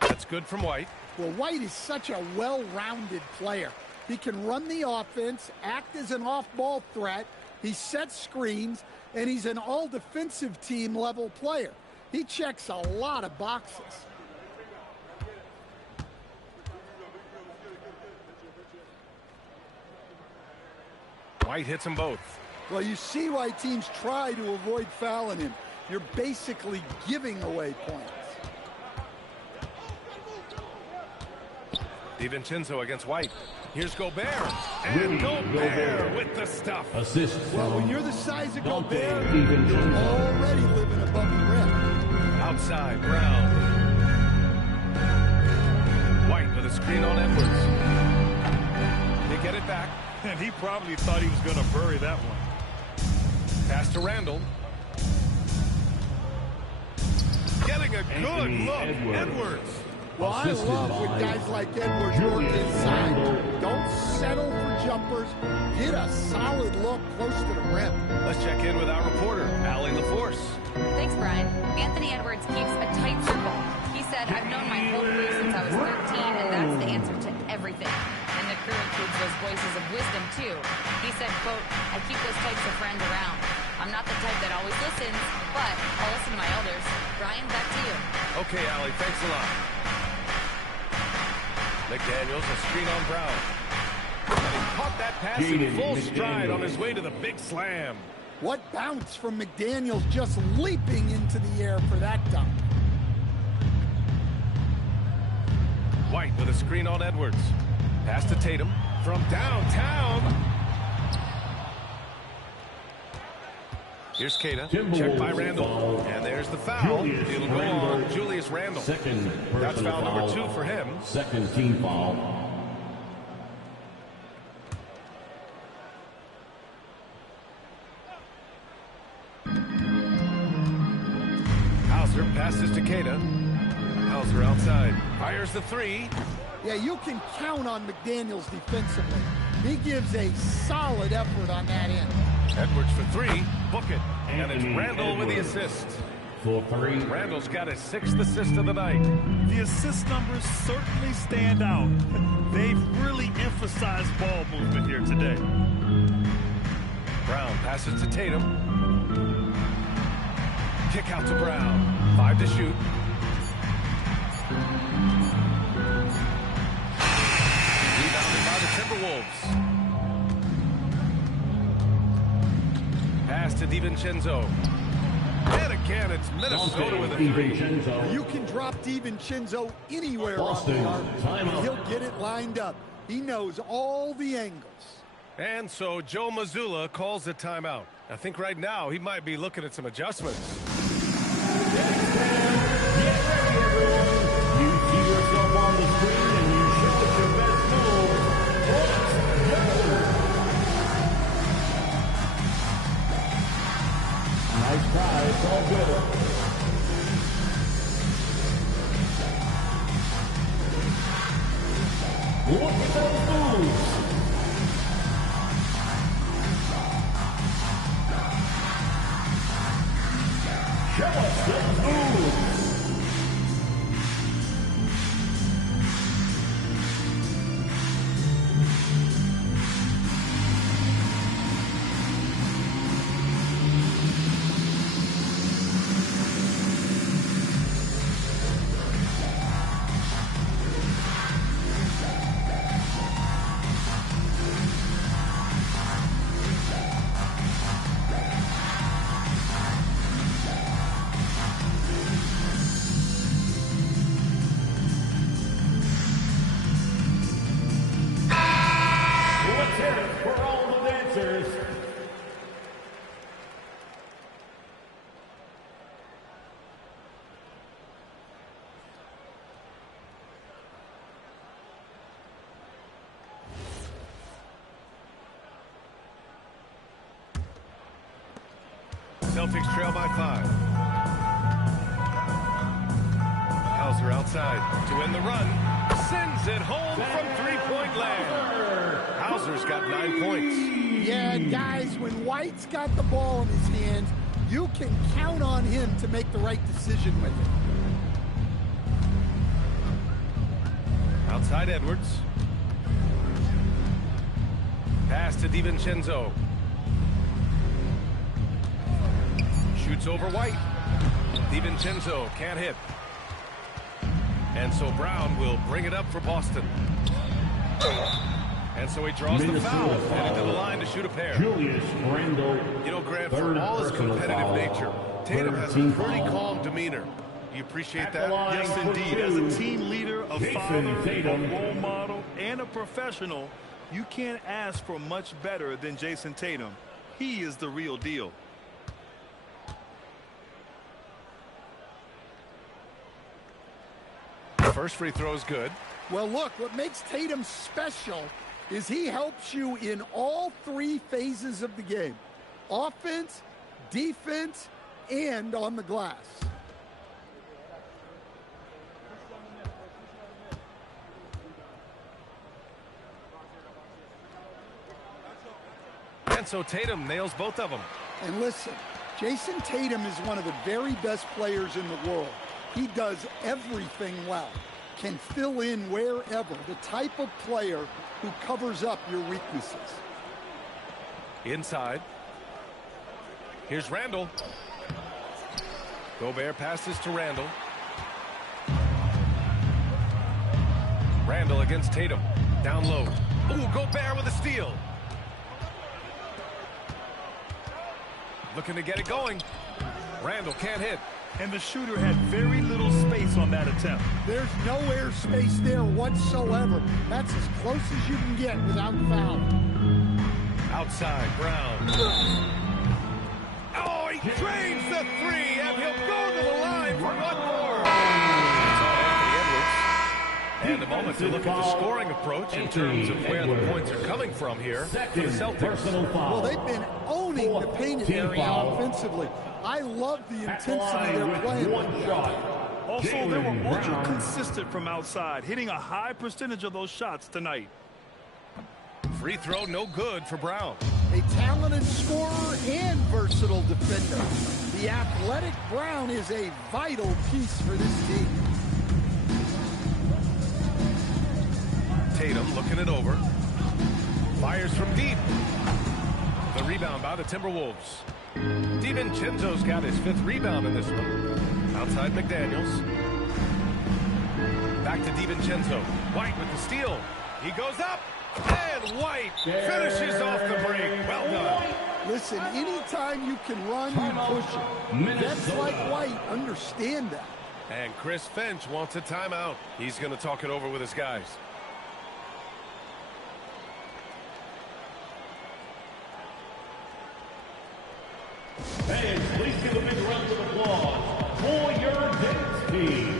That's good from White. Well, White is such a well-rounded player. He can run the offense, act as an off-ball threat, he sets screens, and he's an all-defensive team level player. He checks a lot of boxes. White hits them both. Well, you see why teams try to avoid fouling him. You're basically giving away points. DiVincenzo against White. Here's Gobert. And Gobert with the stuff. Assist. Well, when you're the size of Gobert, you're already living above the rim. Outside, Brown. White with a screen on Edwards. They get it back. And he probably thought he was going to bury that one. Pass to Randall. Getting a good look. Edwards. Well, I love when guys like Edwards work inside. Don't settle for jumpers. Get a solid look close to the rim. Let's check in with our reporter, Allie LaForce. Thanks, Brian. Anthony Edwards keeps a tight circle. He said, I've known my whole crew since I was 13, and that's the answer to everything. And the crew includes those voices of wisdom, too. He said, quote, I keep those types of friends around. I'm not the type that always listens, but I'll listen to my elders. Brian, back to you. Okay, Allie, thanks a lot. McDaniels, a screen on Brown. And he caught that pass in full stride on his way to the big slam. What bounce from McDaniels, just leaping into the air for that dunk. White with a screen on Edwards. Pass to Tatum from downtown. Here's Kata. Checked by Randall. And there's the foul. It'll go on Julius Randall. That's foul number 2 for him. Second team foul. Hauser passes to Kata. Hauser outside. Fires the 3. Yeah, you can count on McDaniels defensively. He gives a solid effort on that end. Edwards for 3. Book it. And it's Randall with the assist. For 3. Randall's got his 6th assist of the night. The assist numbers certainly stand out. They've really emphasized ball movement here today. Brown passes to Tatum. Kick out to Brown. 5 to shoot. Rebounded by the Timberwolves. Pass to DiVincenzo. And again, it's Minnesota with a 3. You can drop DiVincenzo anywhere on the arc, and he'll get it lined up. He knows all the angles. And so Joe Mazzulla calls the timeout. I think right now he might be looking at some adjustments. Get ready, everyone. You see yourself on the screen and you show us your best move. Let's go. Nice try. It's all good. Look at those moves. Show us those moves. for all the dancers. Celtics trail by 5. Hauser outside to win the run. Sends it home from three-point land. Hauser's got 9 points. Yeah, and guys, when White's got the ball in his hands, you can count on him to make the right decision with it. Outside Edwards. Pass to DiVincenzo. Shoots over White. DiVincenzo can't hit. And so Brown will bring it up for Boston. And so he draws the foul, headed to the line to shoot a pair. Julius Randle. You know, Grant, for all his competitive nature, Tatum has a pretty calm demeanor. You appreciate that? Yes, indeed. As a team leader, a father, a role model, and a professional, you can't ask for much better than Jason Tatum. He is the real deal. First free throw is good. Well, look, what makes Tatum special is he helps you in all three phases of the game. Offense, defense, and on the glass. And so Tatum nails both of them. And listen, Jason Tatum is one of the very best players in the world. He does everything well, can fill in wherever, the type of player who covers up your weaknesses. Inside. Here's Randle. Gobert passes to Randle. Randle against Tatum. Down low. Ooh, Gobert with a steal. Looking to get it going. Randle can't hit. And the shooter had very little space on that attempt. There's no air space there whatsoever. That's as close as you can get without fouling. Outside, Brown. Oh, he drains the three, and he'll go to the line for one more. It's on Anthony Edwards. And a moment to look at the scoring approach in terms of where the points are coming from here for the Celtics. Well, they've been owning the painted area offensively. I love the intensity they're playing. Also, they were ultra consistent from outside, hitting a high percentage of those shots tonight. Free throw no good for Brown. A talented scorer and versatile defender. The athletic Brown is a vital piece for this team. Tatum looking it over. Fires from deep. The rebound by the Timberwolves. DiVincenzo's got his 5th rebound in this one. Outside McDaniels. Back to DiVincenzo. White with the steal. He goes up. And White finishes off the break. Well done. Listen, anytime you can run, you push it. Vets like White understand that. And Chris Finch wants a timeout. He's going to talk it over with his guys. Fans, please give a big round of applause for your dance team.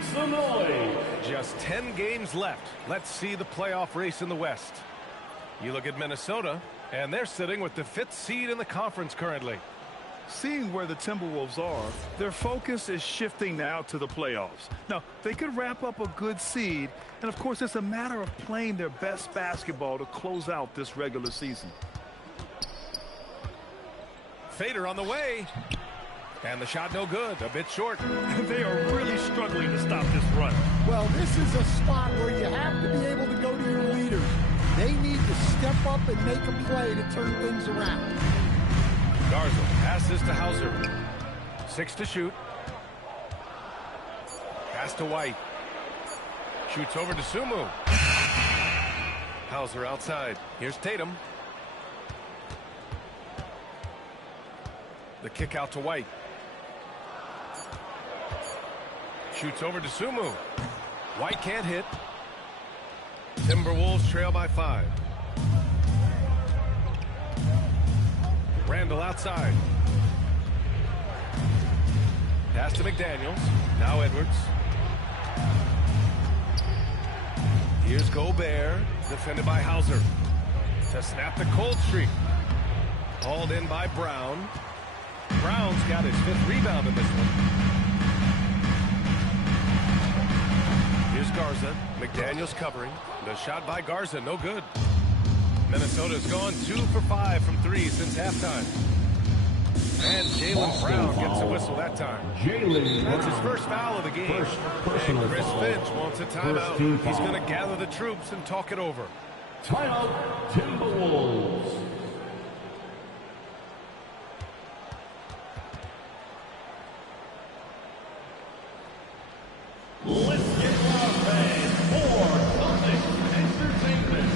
Make some noise. Just 10 games left. Let's see the playoff race in the West. You look at Minnesota, and they're sitting with the 5th seed in the conference currently. Seeing where the Timberwolves are, their focus is shifting now to the playoffs. Now, they could wrap up a good seed, and of course, it's a matter of playing their best basketball to close out this regular season. Fader on the way. And the shot no good, a bit short. They are really struggling to stop this run. Well, this is a spot where you have to be able to go to your leaders. They need to step up and make a play to turn things around. Garza passes to Hauser. 6 to shoot. Pass to White. Shoots over to Sumu. Hauser outside. Here's Tatum. The kick out to White. Shoots over to Sumu. White can't hit. Timberwolves trail by 5. Randall outside. Pass to McDaniels. Now Edwards. Here's Gobert. Defended by Hauser. To snap the cold streak. Hauled in by Brown. Brown's got his 5th rebound in this one. Here's Garza. McDaniels covering. The shot by Garza, no good. Minnesota's gone 2 for 5 from 3 since halftime. And Jaylen Brown gets a whistle that time. That's his first foul of the game. And Chris Finch wants a timeout. He's going to gather the troops and talk it over. Timeout, Timberwolves. Let's get loud, fans, for Celtics Entertainment.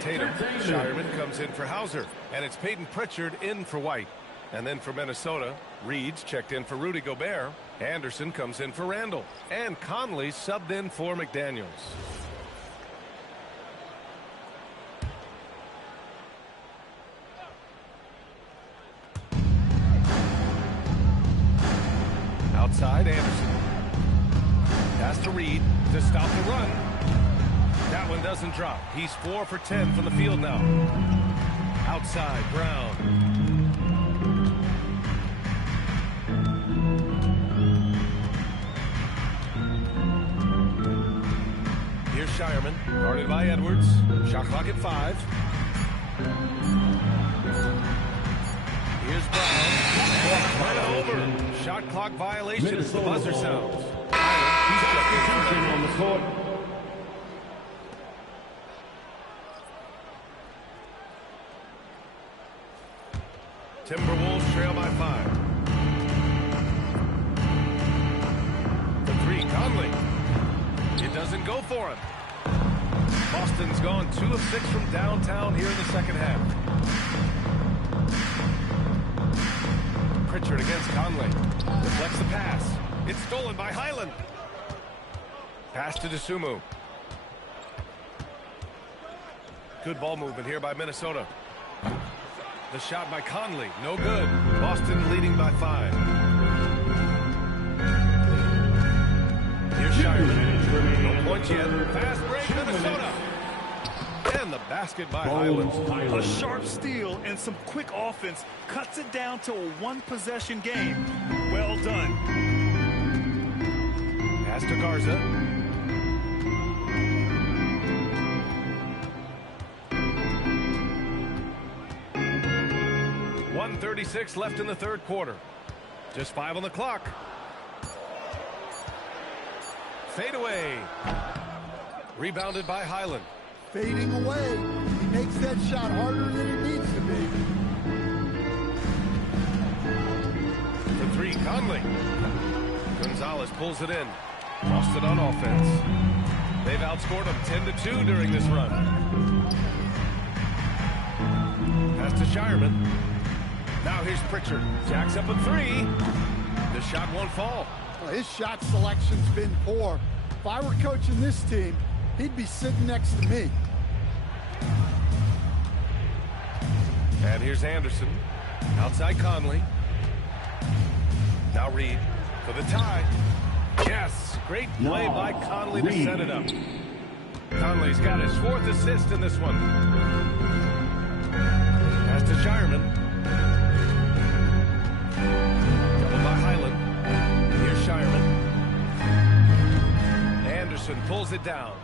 Tatum. Shireman comes in for Hauser. And it's Peyton Pritchard in for White. And then for Minnesota, Reed's checked in for Rudy Gobert. Anderson comes in for Randall. And Conley subbed in for McDaniels. Outside, Anderson. Pass to Reed to stop the run. That one doesn't drop. He's 4 for 10 from the field now. Outside, Brown. Here's Shireman, guarded by Edwards. Shot clock at 5. Here's Brown. Right over. Shot clock violation as the buzzer sounds. He's on the court. Timberwolves trail by 5. The 3, Conley. It doesn't go for him. Boston's gone 2 of 6 from downtown here in the second half. Pritchard against Conley. Deflects the pass. It's stolen by Highland. Pass to Dosunmu. Good ball movement here by Minnesota. The shot by Conley, no good. Boston leading by 5. Here's Shireman. No points yet. Fast break, Minnesota. And the basket by Highland. A sharp steal and some quick offense cuts it down to a one-possession game. Well done. Pass to Garza. .136 left in the third quarter. Just 5 on the clock. Fade away. Rebounded by Highland. Fading away. He makes that shot harder than it needs to be. For 3, Conley. Gonzalez pulls it in. Lost it on offense. They've outscored them 10-2 during this run. Pass to Shireman. Now here's Pritchard. Jacks up a 3. The shot won't fall. Well, his shot selection's been poor. If I were coaching this team, he'd be sitting next to me. And here's Anderson. Outside Conley. Now Reid for the tie. Yes, great play by Conley to set it up. Conley's got his 4th assist in this one. Pass to Shireman. Double by Highland. Here's Shireman. Anderson pulls it down.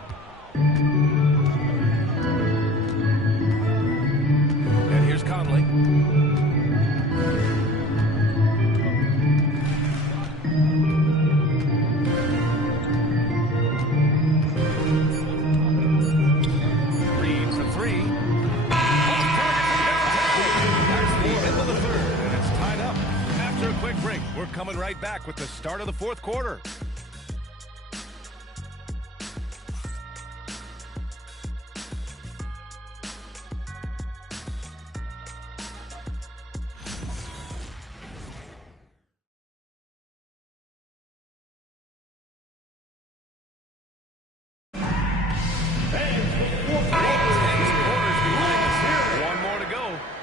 And here's Conley. Reid for 3. That's the end of the third, and it's tied up. After a quick break, we're coming right back with the start of the fourth quarter.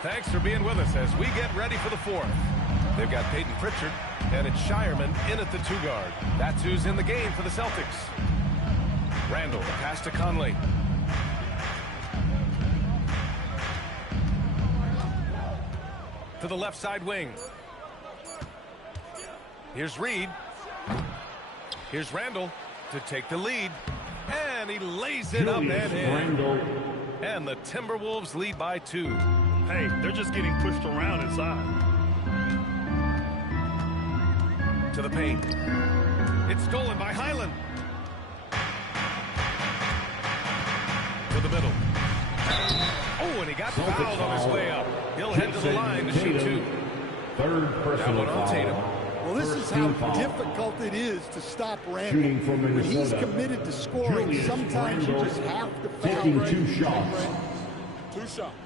Thanks for being with us as we get ready for the fourth. They've got Peyton Pritchard, and it's Shireman in at the 2 guard. That's who's in the game for the Celtics. Randall, the pass to Conley. To the left side wing. Here's Reid. Here's Randall to take the lead. And he lays it up and in. And the Timberwolves lead by 2. Hey, they're just getting pushed around inside. To the paint. It's stolen by Highland. To the middle. Oh, and he got fouled on his way up. He'll head to the line to shoot 2. Third personal foul on Tatum. Well, this is how difficult it is to stop Randall. When he's committed to scoring, sometimes you just have to foul. Taking 2 shots. 2 shots.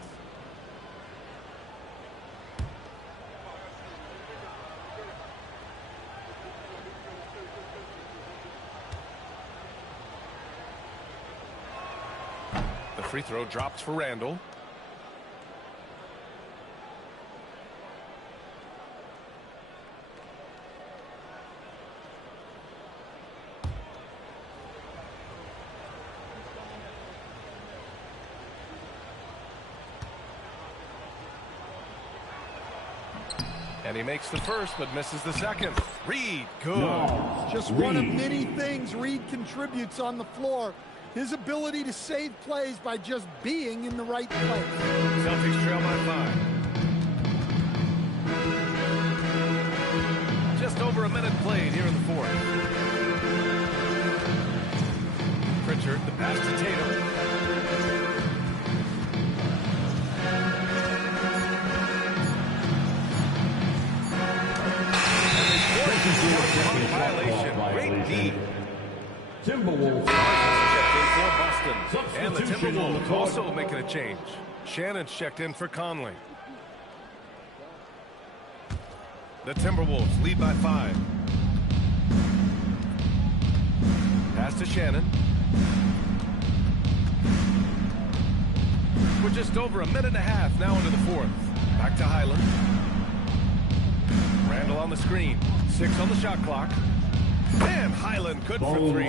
The free throw drops for Randall. And he makes the first, but misses the second. Reid, good. No, just one of many things Reid contributes on the floor. His ability to save plays by just being in the right place. Celtics trail by 5. Just over a minute played here in the fourth. Pritchard, the pass to Tatum. Violation. Great D. Timberwolves. Checked in for Boston. And the Timberwolves also making a change. Shannon's checked in for Conley. The Timberwolves lead by 5. Pass to Shannon. We're just over a minute and a half now into the fourth. Back to Highland. Randall on the screen. 6 on the shot clock. And Highland good for 3.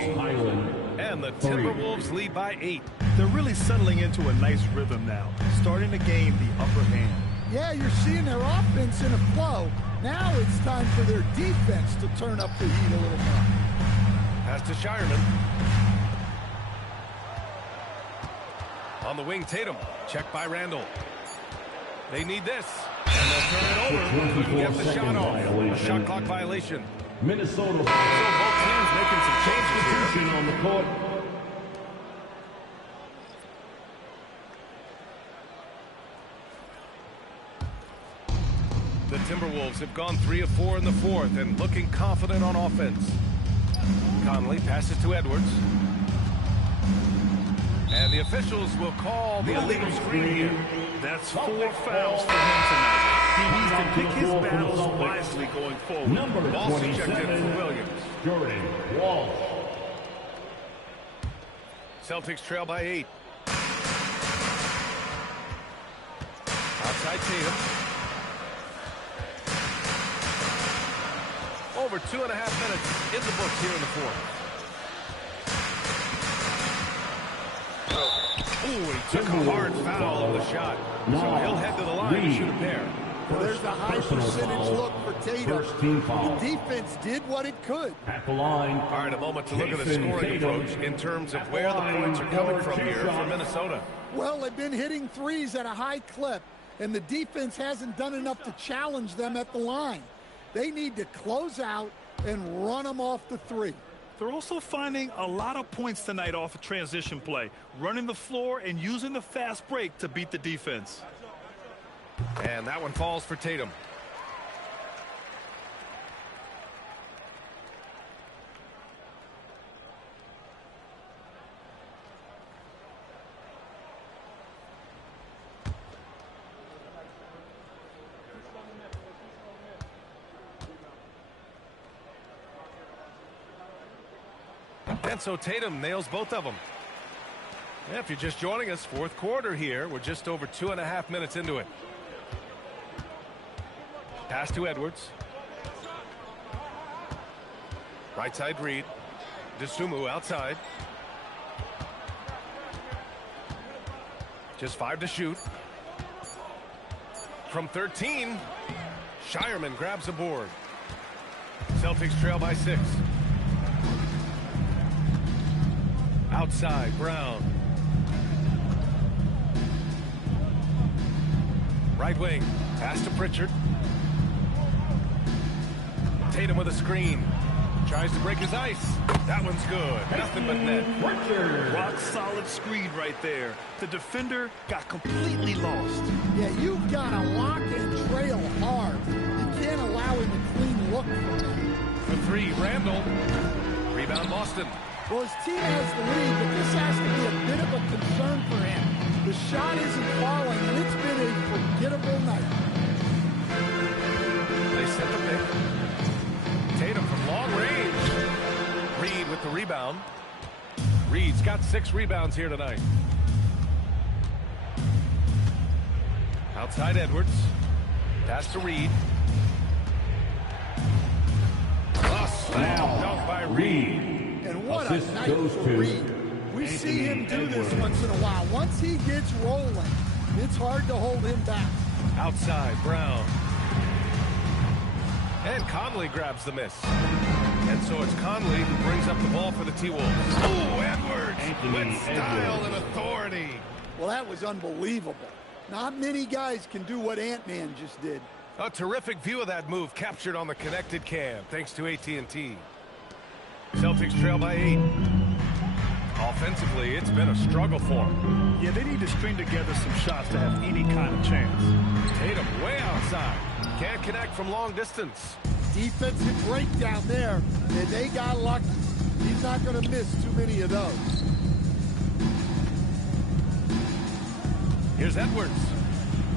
And the Timberwolves lead by 8. They're really settling into a nice rhythm now, starting to gain the upper hand. Yeah, you're seeing their offense in a flow. Now it's time for their defense to turn up the heat a little more. Pass to Shireman. On the wing, Tatum. Checked by Randall. They need this. And they'll turn it over. Couldn't get the shot off. A shot clock violation. Minnesota. So both teams making some changes here. On the court. The Timberwolves have gone 3 of 4 in the fourth and looking confident on offense. Conley passes to Edwards. And the officials will call the illegal screen here. That's 4 fouls for him tonight. He needs to pick his battles wisely going forward. Number Also 27, checked in for Williams. Jordan Walsh. Celtics trail by 8. Outside Tatum. Over 2.5 minutes in the books here in the fourth. Ooh, he took a hard foul on the shot. So he'll head to the line to shoot a pair. Well, there's a high percentage look for Tatum. First team foul. The defense did what it could. At the line. All right, a moment to look at the scoring approach in terms of where the points are coming from here for Minnesota. Well, they've been hitting threes at a high clip, and the defense hasn't done enough to challenge them at the line. They need to close out and run them off the three. They're also finding a lot of points tonight off of transition play, running the floor and using the fast break to beat the defense. And that one falls for Tatum. And so Tatum nails both of them. Yeah, if you're just joining us, fourth quarter here. We're just over 2.5 minutes into it. Pass to Edwards. Right side Reid. Dosunmu outside. Just 5 to shoot. From 13, Shireman grabs a board. Celtics trail by 6. Outside, Brown. Right wing, pass to Pritchard. Tatum with a screen. Tries to break his ice. That one's good. Nothing but net. Rock solid screen right there. The defender got completely lost. Yeah, you've got to lock and trail hard. You can't allow him a clean look from him. For 3, Randall. Rebound Boston. Well, his team has the lead, but this has to be a bit of a concern for him. The shot isn't falling, and it's been a forgettable night. They set the pick. Tatum from long range. Reid with the rebound. Reid's got 6 rebounds here tonight. Outside Edwards. Pass to Reid. A slam dunk by Reid. And what a night for Reid. We see him do this once in a while. Once he gets rolling, it's hard to hold him back. Outside, Brown. And Conley grabs the miss. And so it's Conley who brings up the ball for the T-Wolves. Oh, Edwards with style and authority. Well, that was unbelievable. Not many guys can do what Ant-Man just did. A terrific view of that move captured on the connected cam, thanks to AT&T. Celtics trail by 8. Offensively, it's been a struggle for them. Yeah, they need to string together some shots to have any kind of chance. Tatum way outside. Can't connect from long distance. Defensive breakdown there, and they got lucky. He's not going to miss too many of those. Here's Edwards.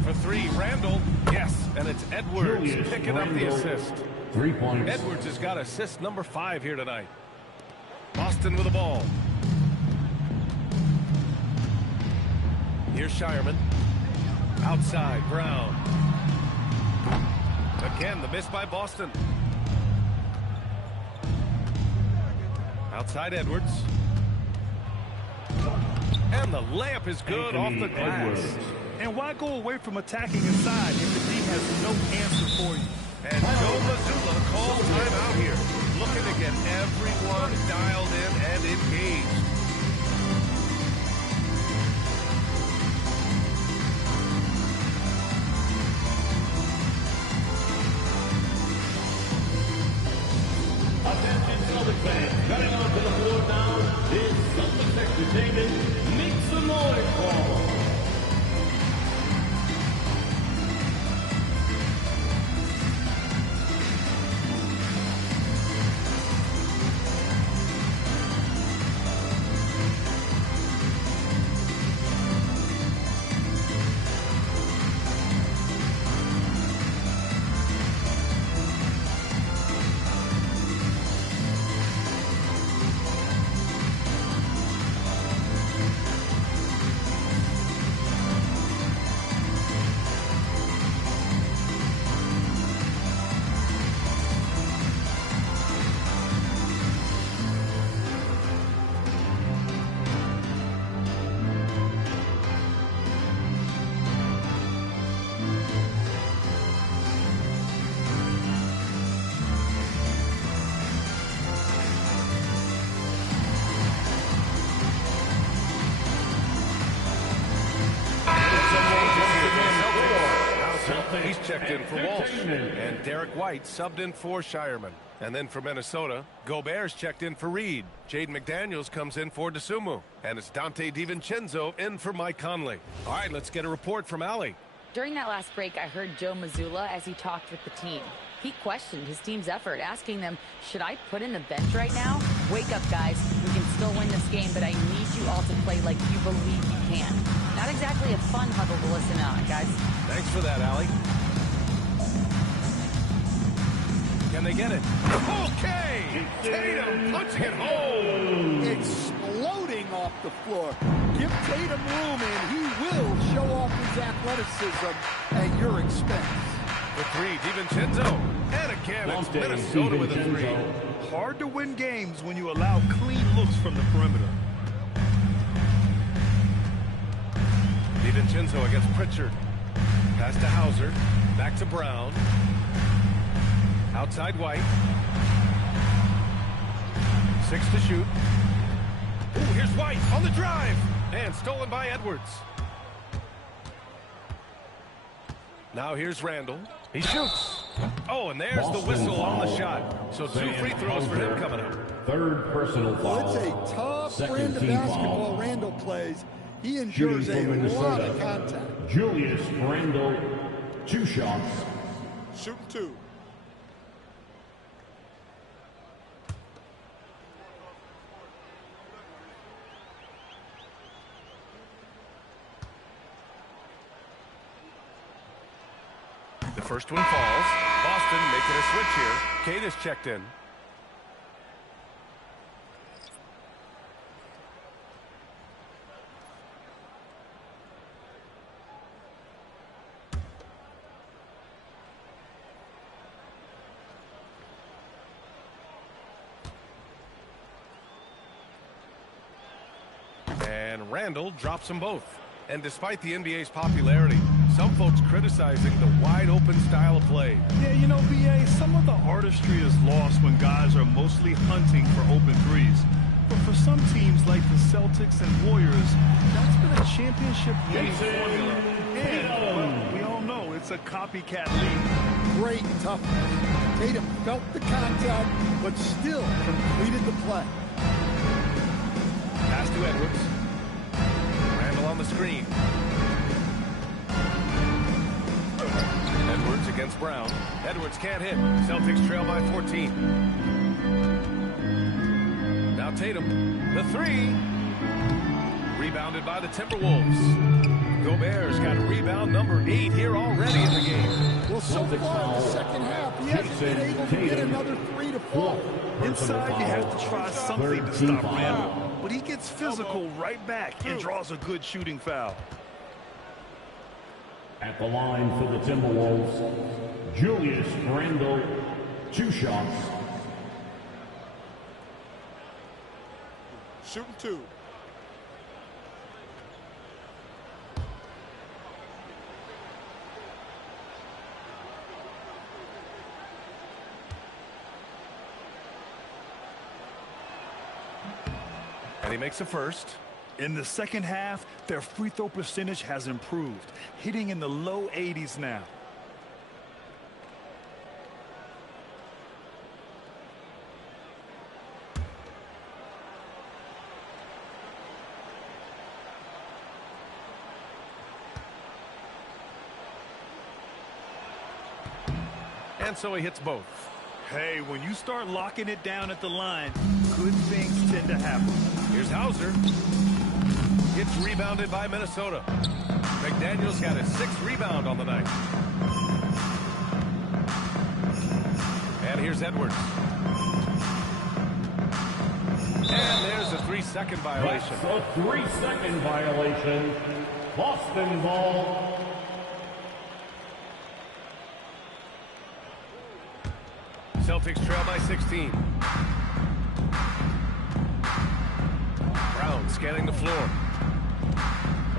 For 3, Randall. Yes, and it's Edwards picking up the assist. 3 points. Edwards has got assist number 5 here tonight. Boston with the ball. Here's Shireman. Outside, Brown. Again, the miss by Boston. Outside Edwards. And the layup is good off the glass. And why go away from attacking inside if the team has no answer for you? And Joe Mazzulla calls timeout here. Looking to get everyone dialed in and engaged. Attention Celtics fans, cutting onto the floor now is Celtics Entertainment. Make some noise for them. He's checked in for Walsh. And Derek White subbed in for Shireman. And then for Minnesota, Gobert's checked in for Reid. Jaden McDaniels comes in for DeSumo. And it's Dante DiVincenzo in for Mike Conley. All right, let's get a report from Allie. During that last break, I heard Joe Mazzulla as he talked with the team. He questioned his team's effort, asking them, should I put in the bench right now? Wake up, guys. We can still win this game, but I need you all to play like you believe you can. Not exactly a fun huddle to listen on, guys. Thanks for that, Allie. Can they get it? Okay! Tatum punching it home! Exploding off the floor. Give Tatum room and he will show off his athleticism at your expense. The three, DiVincenzo. And again, it's Minnesota with a three. Hard to win games when you allow clean looks from the perimeter. DiVincenzo against Pritchard. Pass to Hauser. Back to Brown. Outside White. 6 to shoot. Ooh, here's White on the drive. And stolen by Edwards. Now here's Randall. He shoots. Oh, and there's the whistle on the shot. So 2 free throws for him coming up. Third personal foul. Well, it's a tough brand of basketball Randall plays. He endures a lot of contact. Julius Randall, 2 shots. Shooting 2. The first one falls. Boston making a switch here. Kate is checked in. And Randall drops them both. And despite the NBA's popularity, some folks criticizing the wide-open style of play. Yeah, you know, B.A., some of the artistry is lost when guys are mostly hunting for open threes. But for some teams like the Celtics and Warriors, that's been a championship-winning formula. And, well, we all know it's a copycat league. Great toughness. Tatum felt the contact, but still completed the play. Pass to Edwards. Randall on the screen. Edwards against Brown. Edwards can't hit. Celtics trail by 14. Now Tatum. The three. Rebounded by the Timberwolves. Gobert's got a rebound number 8 here already in the game. Well, so far in the second half, he hasn't been able to get another 3 to fall. Inside, you have to try something to stop Randall. But he gets physical right back and draws a good shooting foul. At the line for the Timberwolves, Julius Randle, 2 shots. Shooting 2. And he makes a first. In the second half, their free throw percentage has improved, hitting in the low 80s now. And so he hits both. Hey, when you start locking it down at the line, good things tend to happen. Here's Hauser. Gets rebounded by Minnesota. McDaniels got his 6th rebound on the night. And here's Edwards. And there's a 3-second violation. That's a 3-second violation. Boston ball. Celtics trail by 16. Brown scanning the floor.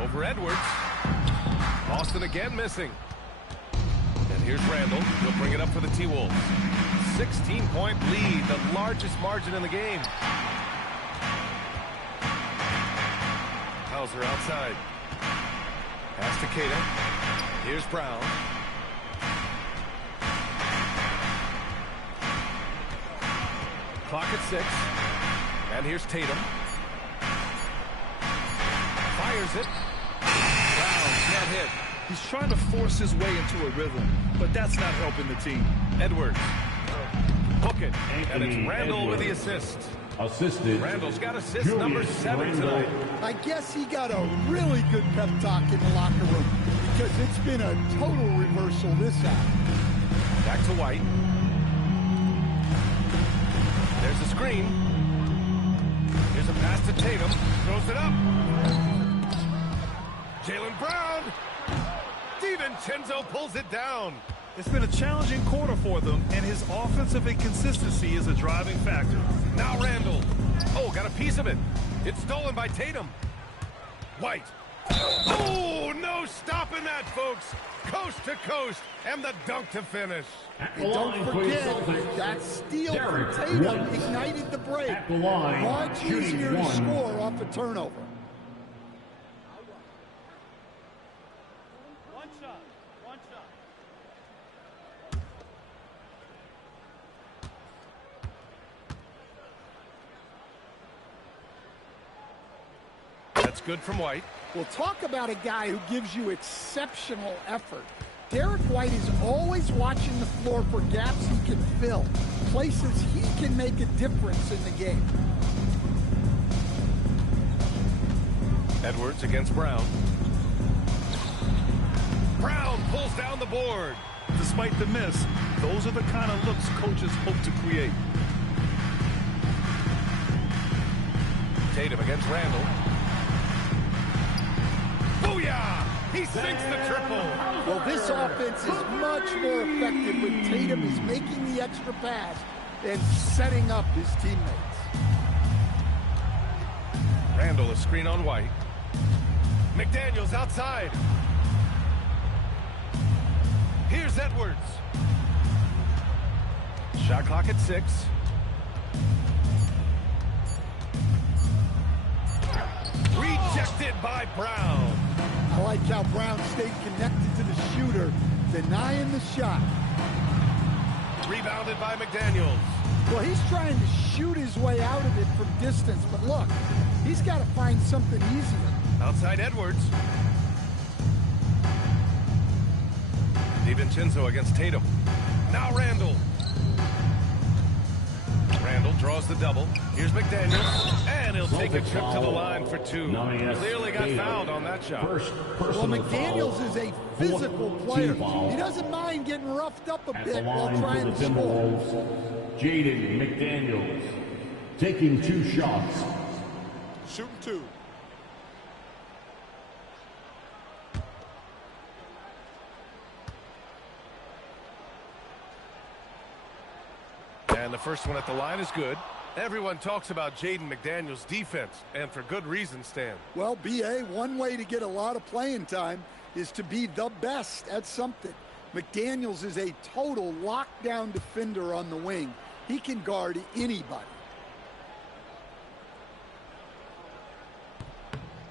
Over Edwards. Boston again missing. And here's Randall. He'll bring it up for the T-Wolves. 16-point lead, the largest margin in the game. Hauser outside. Pass to Kata. Here's Brown. Clock at 6. And here's Tatum. Fires it. Brown can't hit. He's trying to force his way into a rhythm, but that's not helping the team. Edwards. Hook it. And it's Anthony Randall with the Edwards. assist. Assisted. Randall's got assist number 7 tonight. I guess he got a really good pep talk in the locker room because it's been a total reversal this half. Back to White. There's a screen. Here's a pass to Tatum. Throws it up. Jaylen Brown. DiVincenzo pulls it down. It's been a challenging quarter for them, and his offensive inconsistency is a driving factor. Now Randall. Oh, got a piece of it. It's stolen by Tatum. White. Oh, no stopping that, folks. Coast to coast, and the dunk to finish. And don't forget, that steal from Tatum ignited the break. At the line, Much easier to score off a turnover. One shot. That's good from White. We'll talk about a guy who gives you exceptional effort. Derek White is always watching the floor for gaps he can fill, places he can make a difference in the game. Edwards against Brown. Brown pulls down the board. Despite the miss, those are the kind of looks coaches hope to create. Tatum against Randall. Booyah! He sinks the triple. Well, this offense is much more effective when Tatum is making the extra pass and setting up his teammates. Randall, a screen on White. McDaniels outside. Here's Edwards. Shot clock at 6. Rejected by Brown. I like how Brown stayed connected to the shooter, denying the shot. Rebounded by McDaniels. Well, he's trying to shoot his way out of it from distance, but look, he's got to find something easier. Outside Edwards. DiVincenzo against Tatum. Now Randall. Randall draws the double. Here's McDaniels. And he'll take a trip to the line for 2. Clearly got fouled on that shot. Well, McDaniels is a physical player. He doesn't mind getting roughed up a bit while trying to score. Jaden McDaniels taking 2 shots. Shooting 2. And the first one at the line is good. Everyone talks about Jaden McDaniels' defense, and for good reason, Stan. Well, B.A., one way to get a lot of playing time is to be the best at something. McDaniels is a total lockdown defender on the wing. He can guard anybody.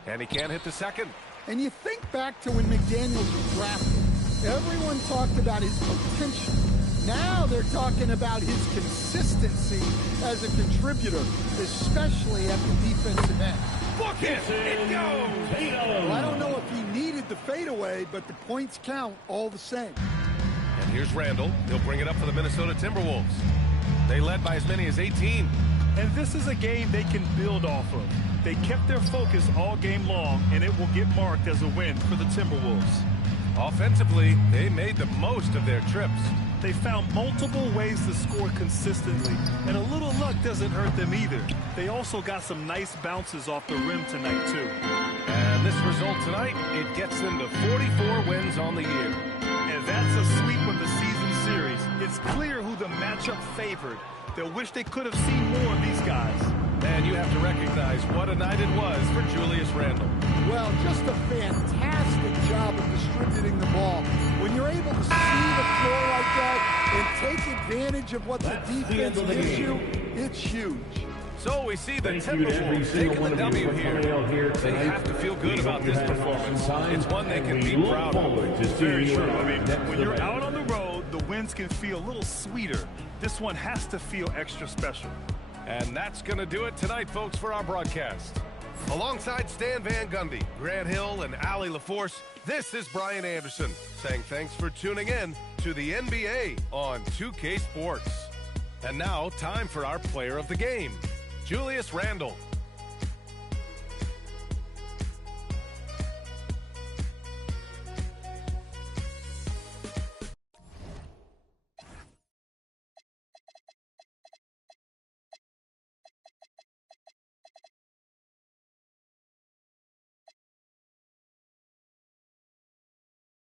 And he can't hit the second. And you think back to when McDaniels was drafted. Everyone talked about his potential. Now they're talking about his consistency as a contributor, especially at the defensive end. Look it! It goes! Well, I don't know if he needed the fadeaway, but the points count all the same. And here's Randall. He'll bring it up for the Minnesota Timberwolves. They led by as many as 18. And this is a game they can build off of. They kept their focus all game long, and it will get marked as a win for the Timberwolves. Offensively, they made the most of their trips. They found multiple ways to score consistently, and a little luck doesn't hurt them either. They also got some nice bounces off the rim tonight, too. And this result tonight, it gets them to 44 wins on the year. And that's a sweep of the season series. It's clear who the matchup favored. They'll wish they could have seen more of these guys. And you have to recognize what a night it was for Julius Randle. Well, just a fantastic job of distributing the ball. When you're able to see the floor like that and take advantage of what the defense gives you, it's huge. So we see the Timberwolves taking the W here. They have to feel good about this performance. It's one they can be proud of. Very true. I mean, when you're out on the road, the wins can feel a little sweeter. This one has to feel extra special. And that's going to do it tonight, folks, for our broadcast. Alongside Stan Van Gundy, Grant Hill, and Allie LaForce, this is Brian Anderson saying thanks for tuning in to the NBA on 2K Sports. And now, time for our player of the game, Julius Randle.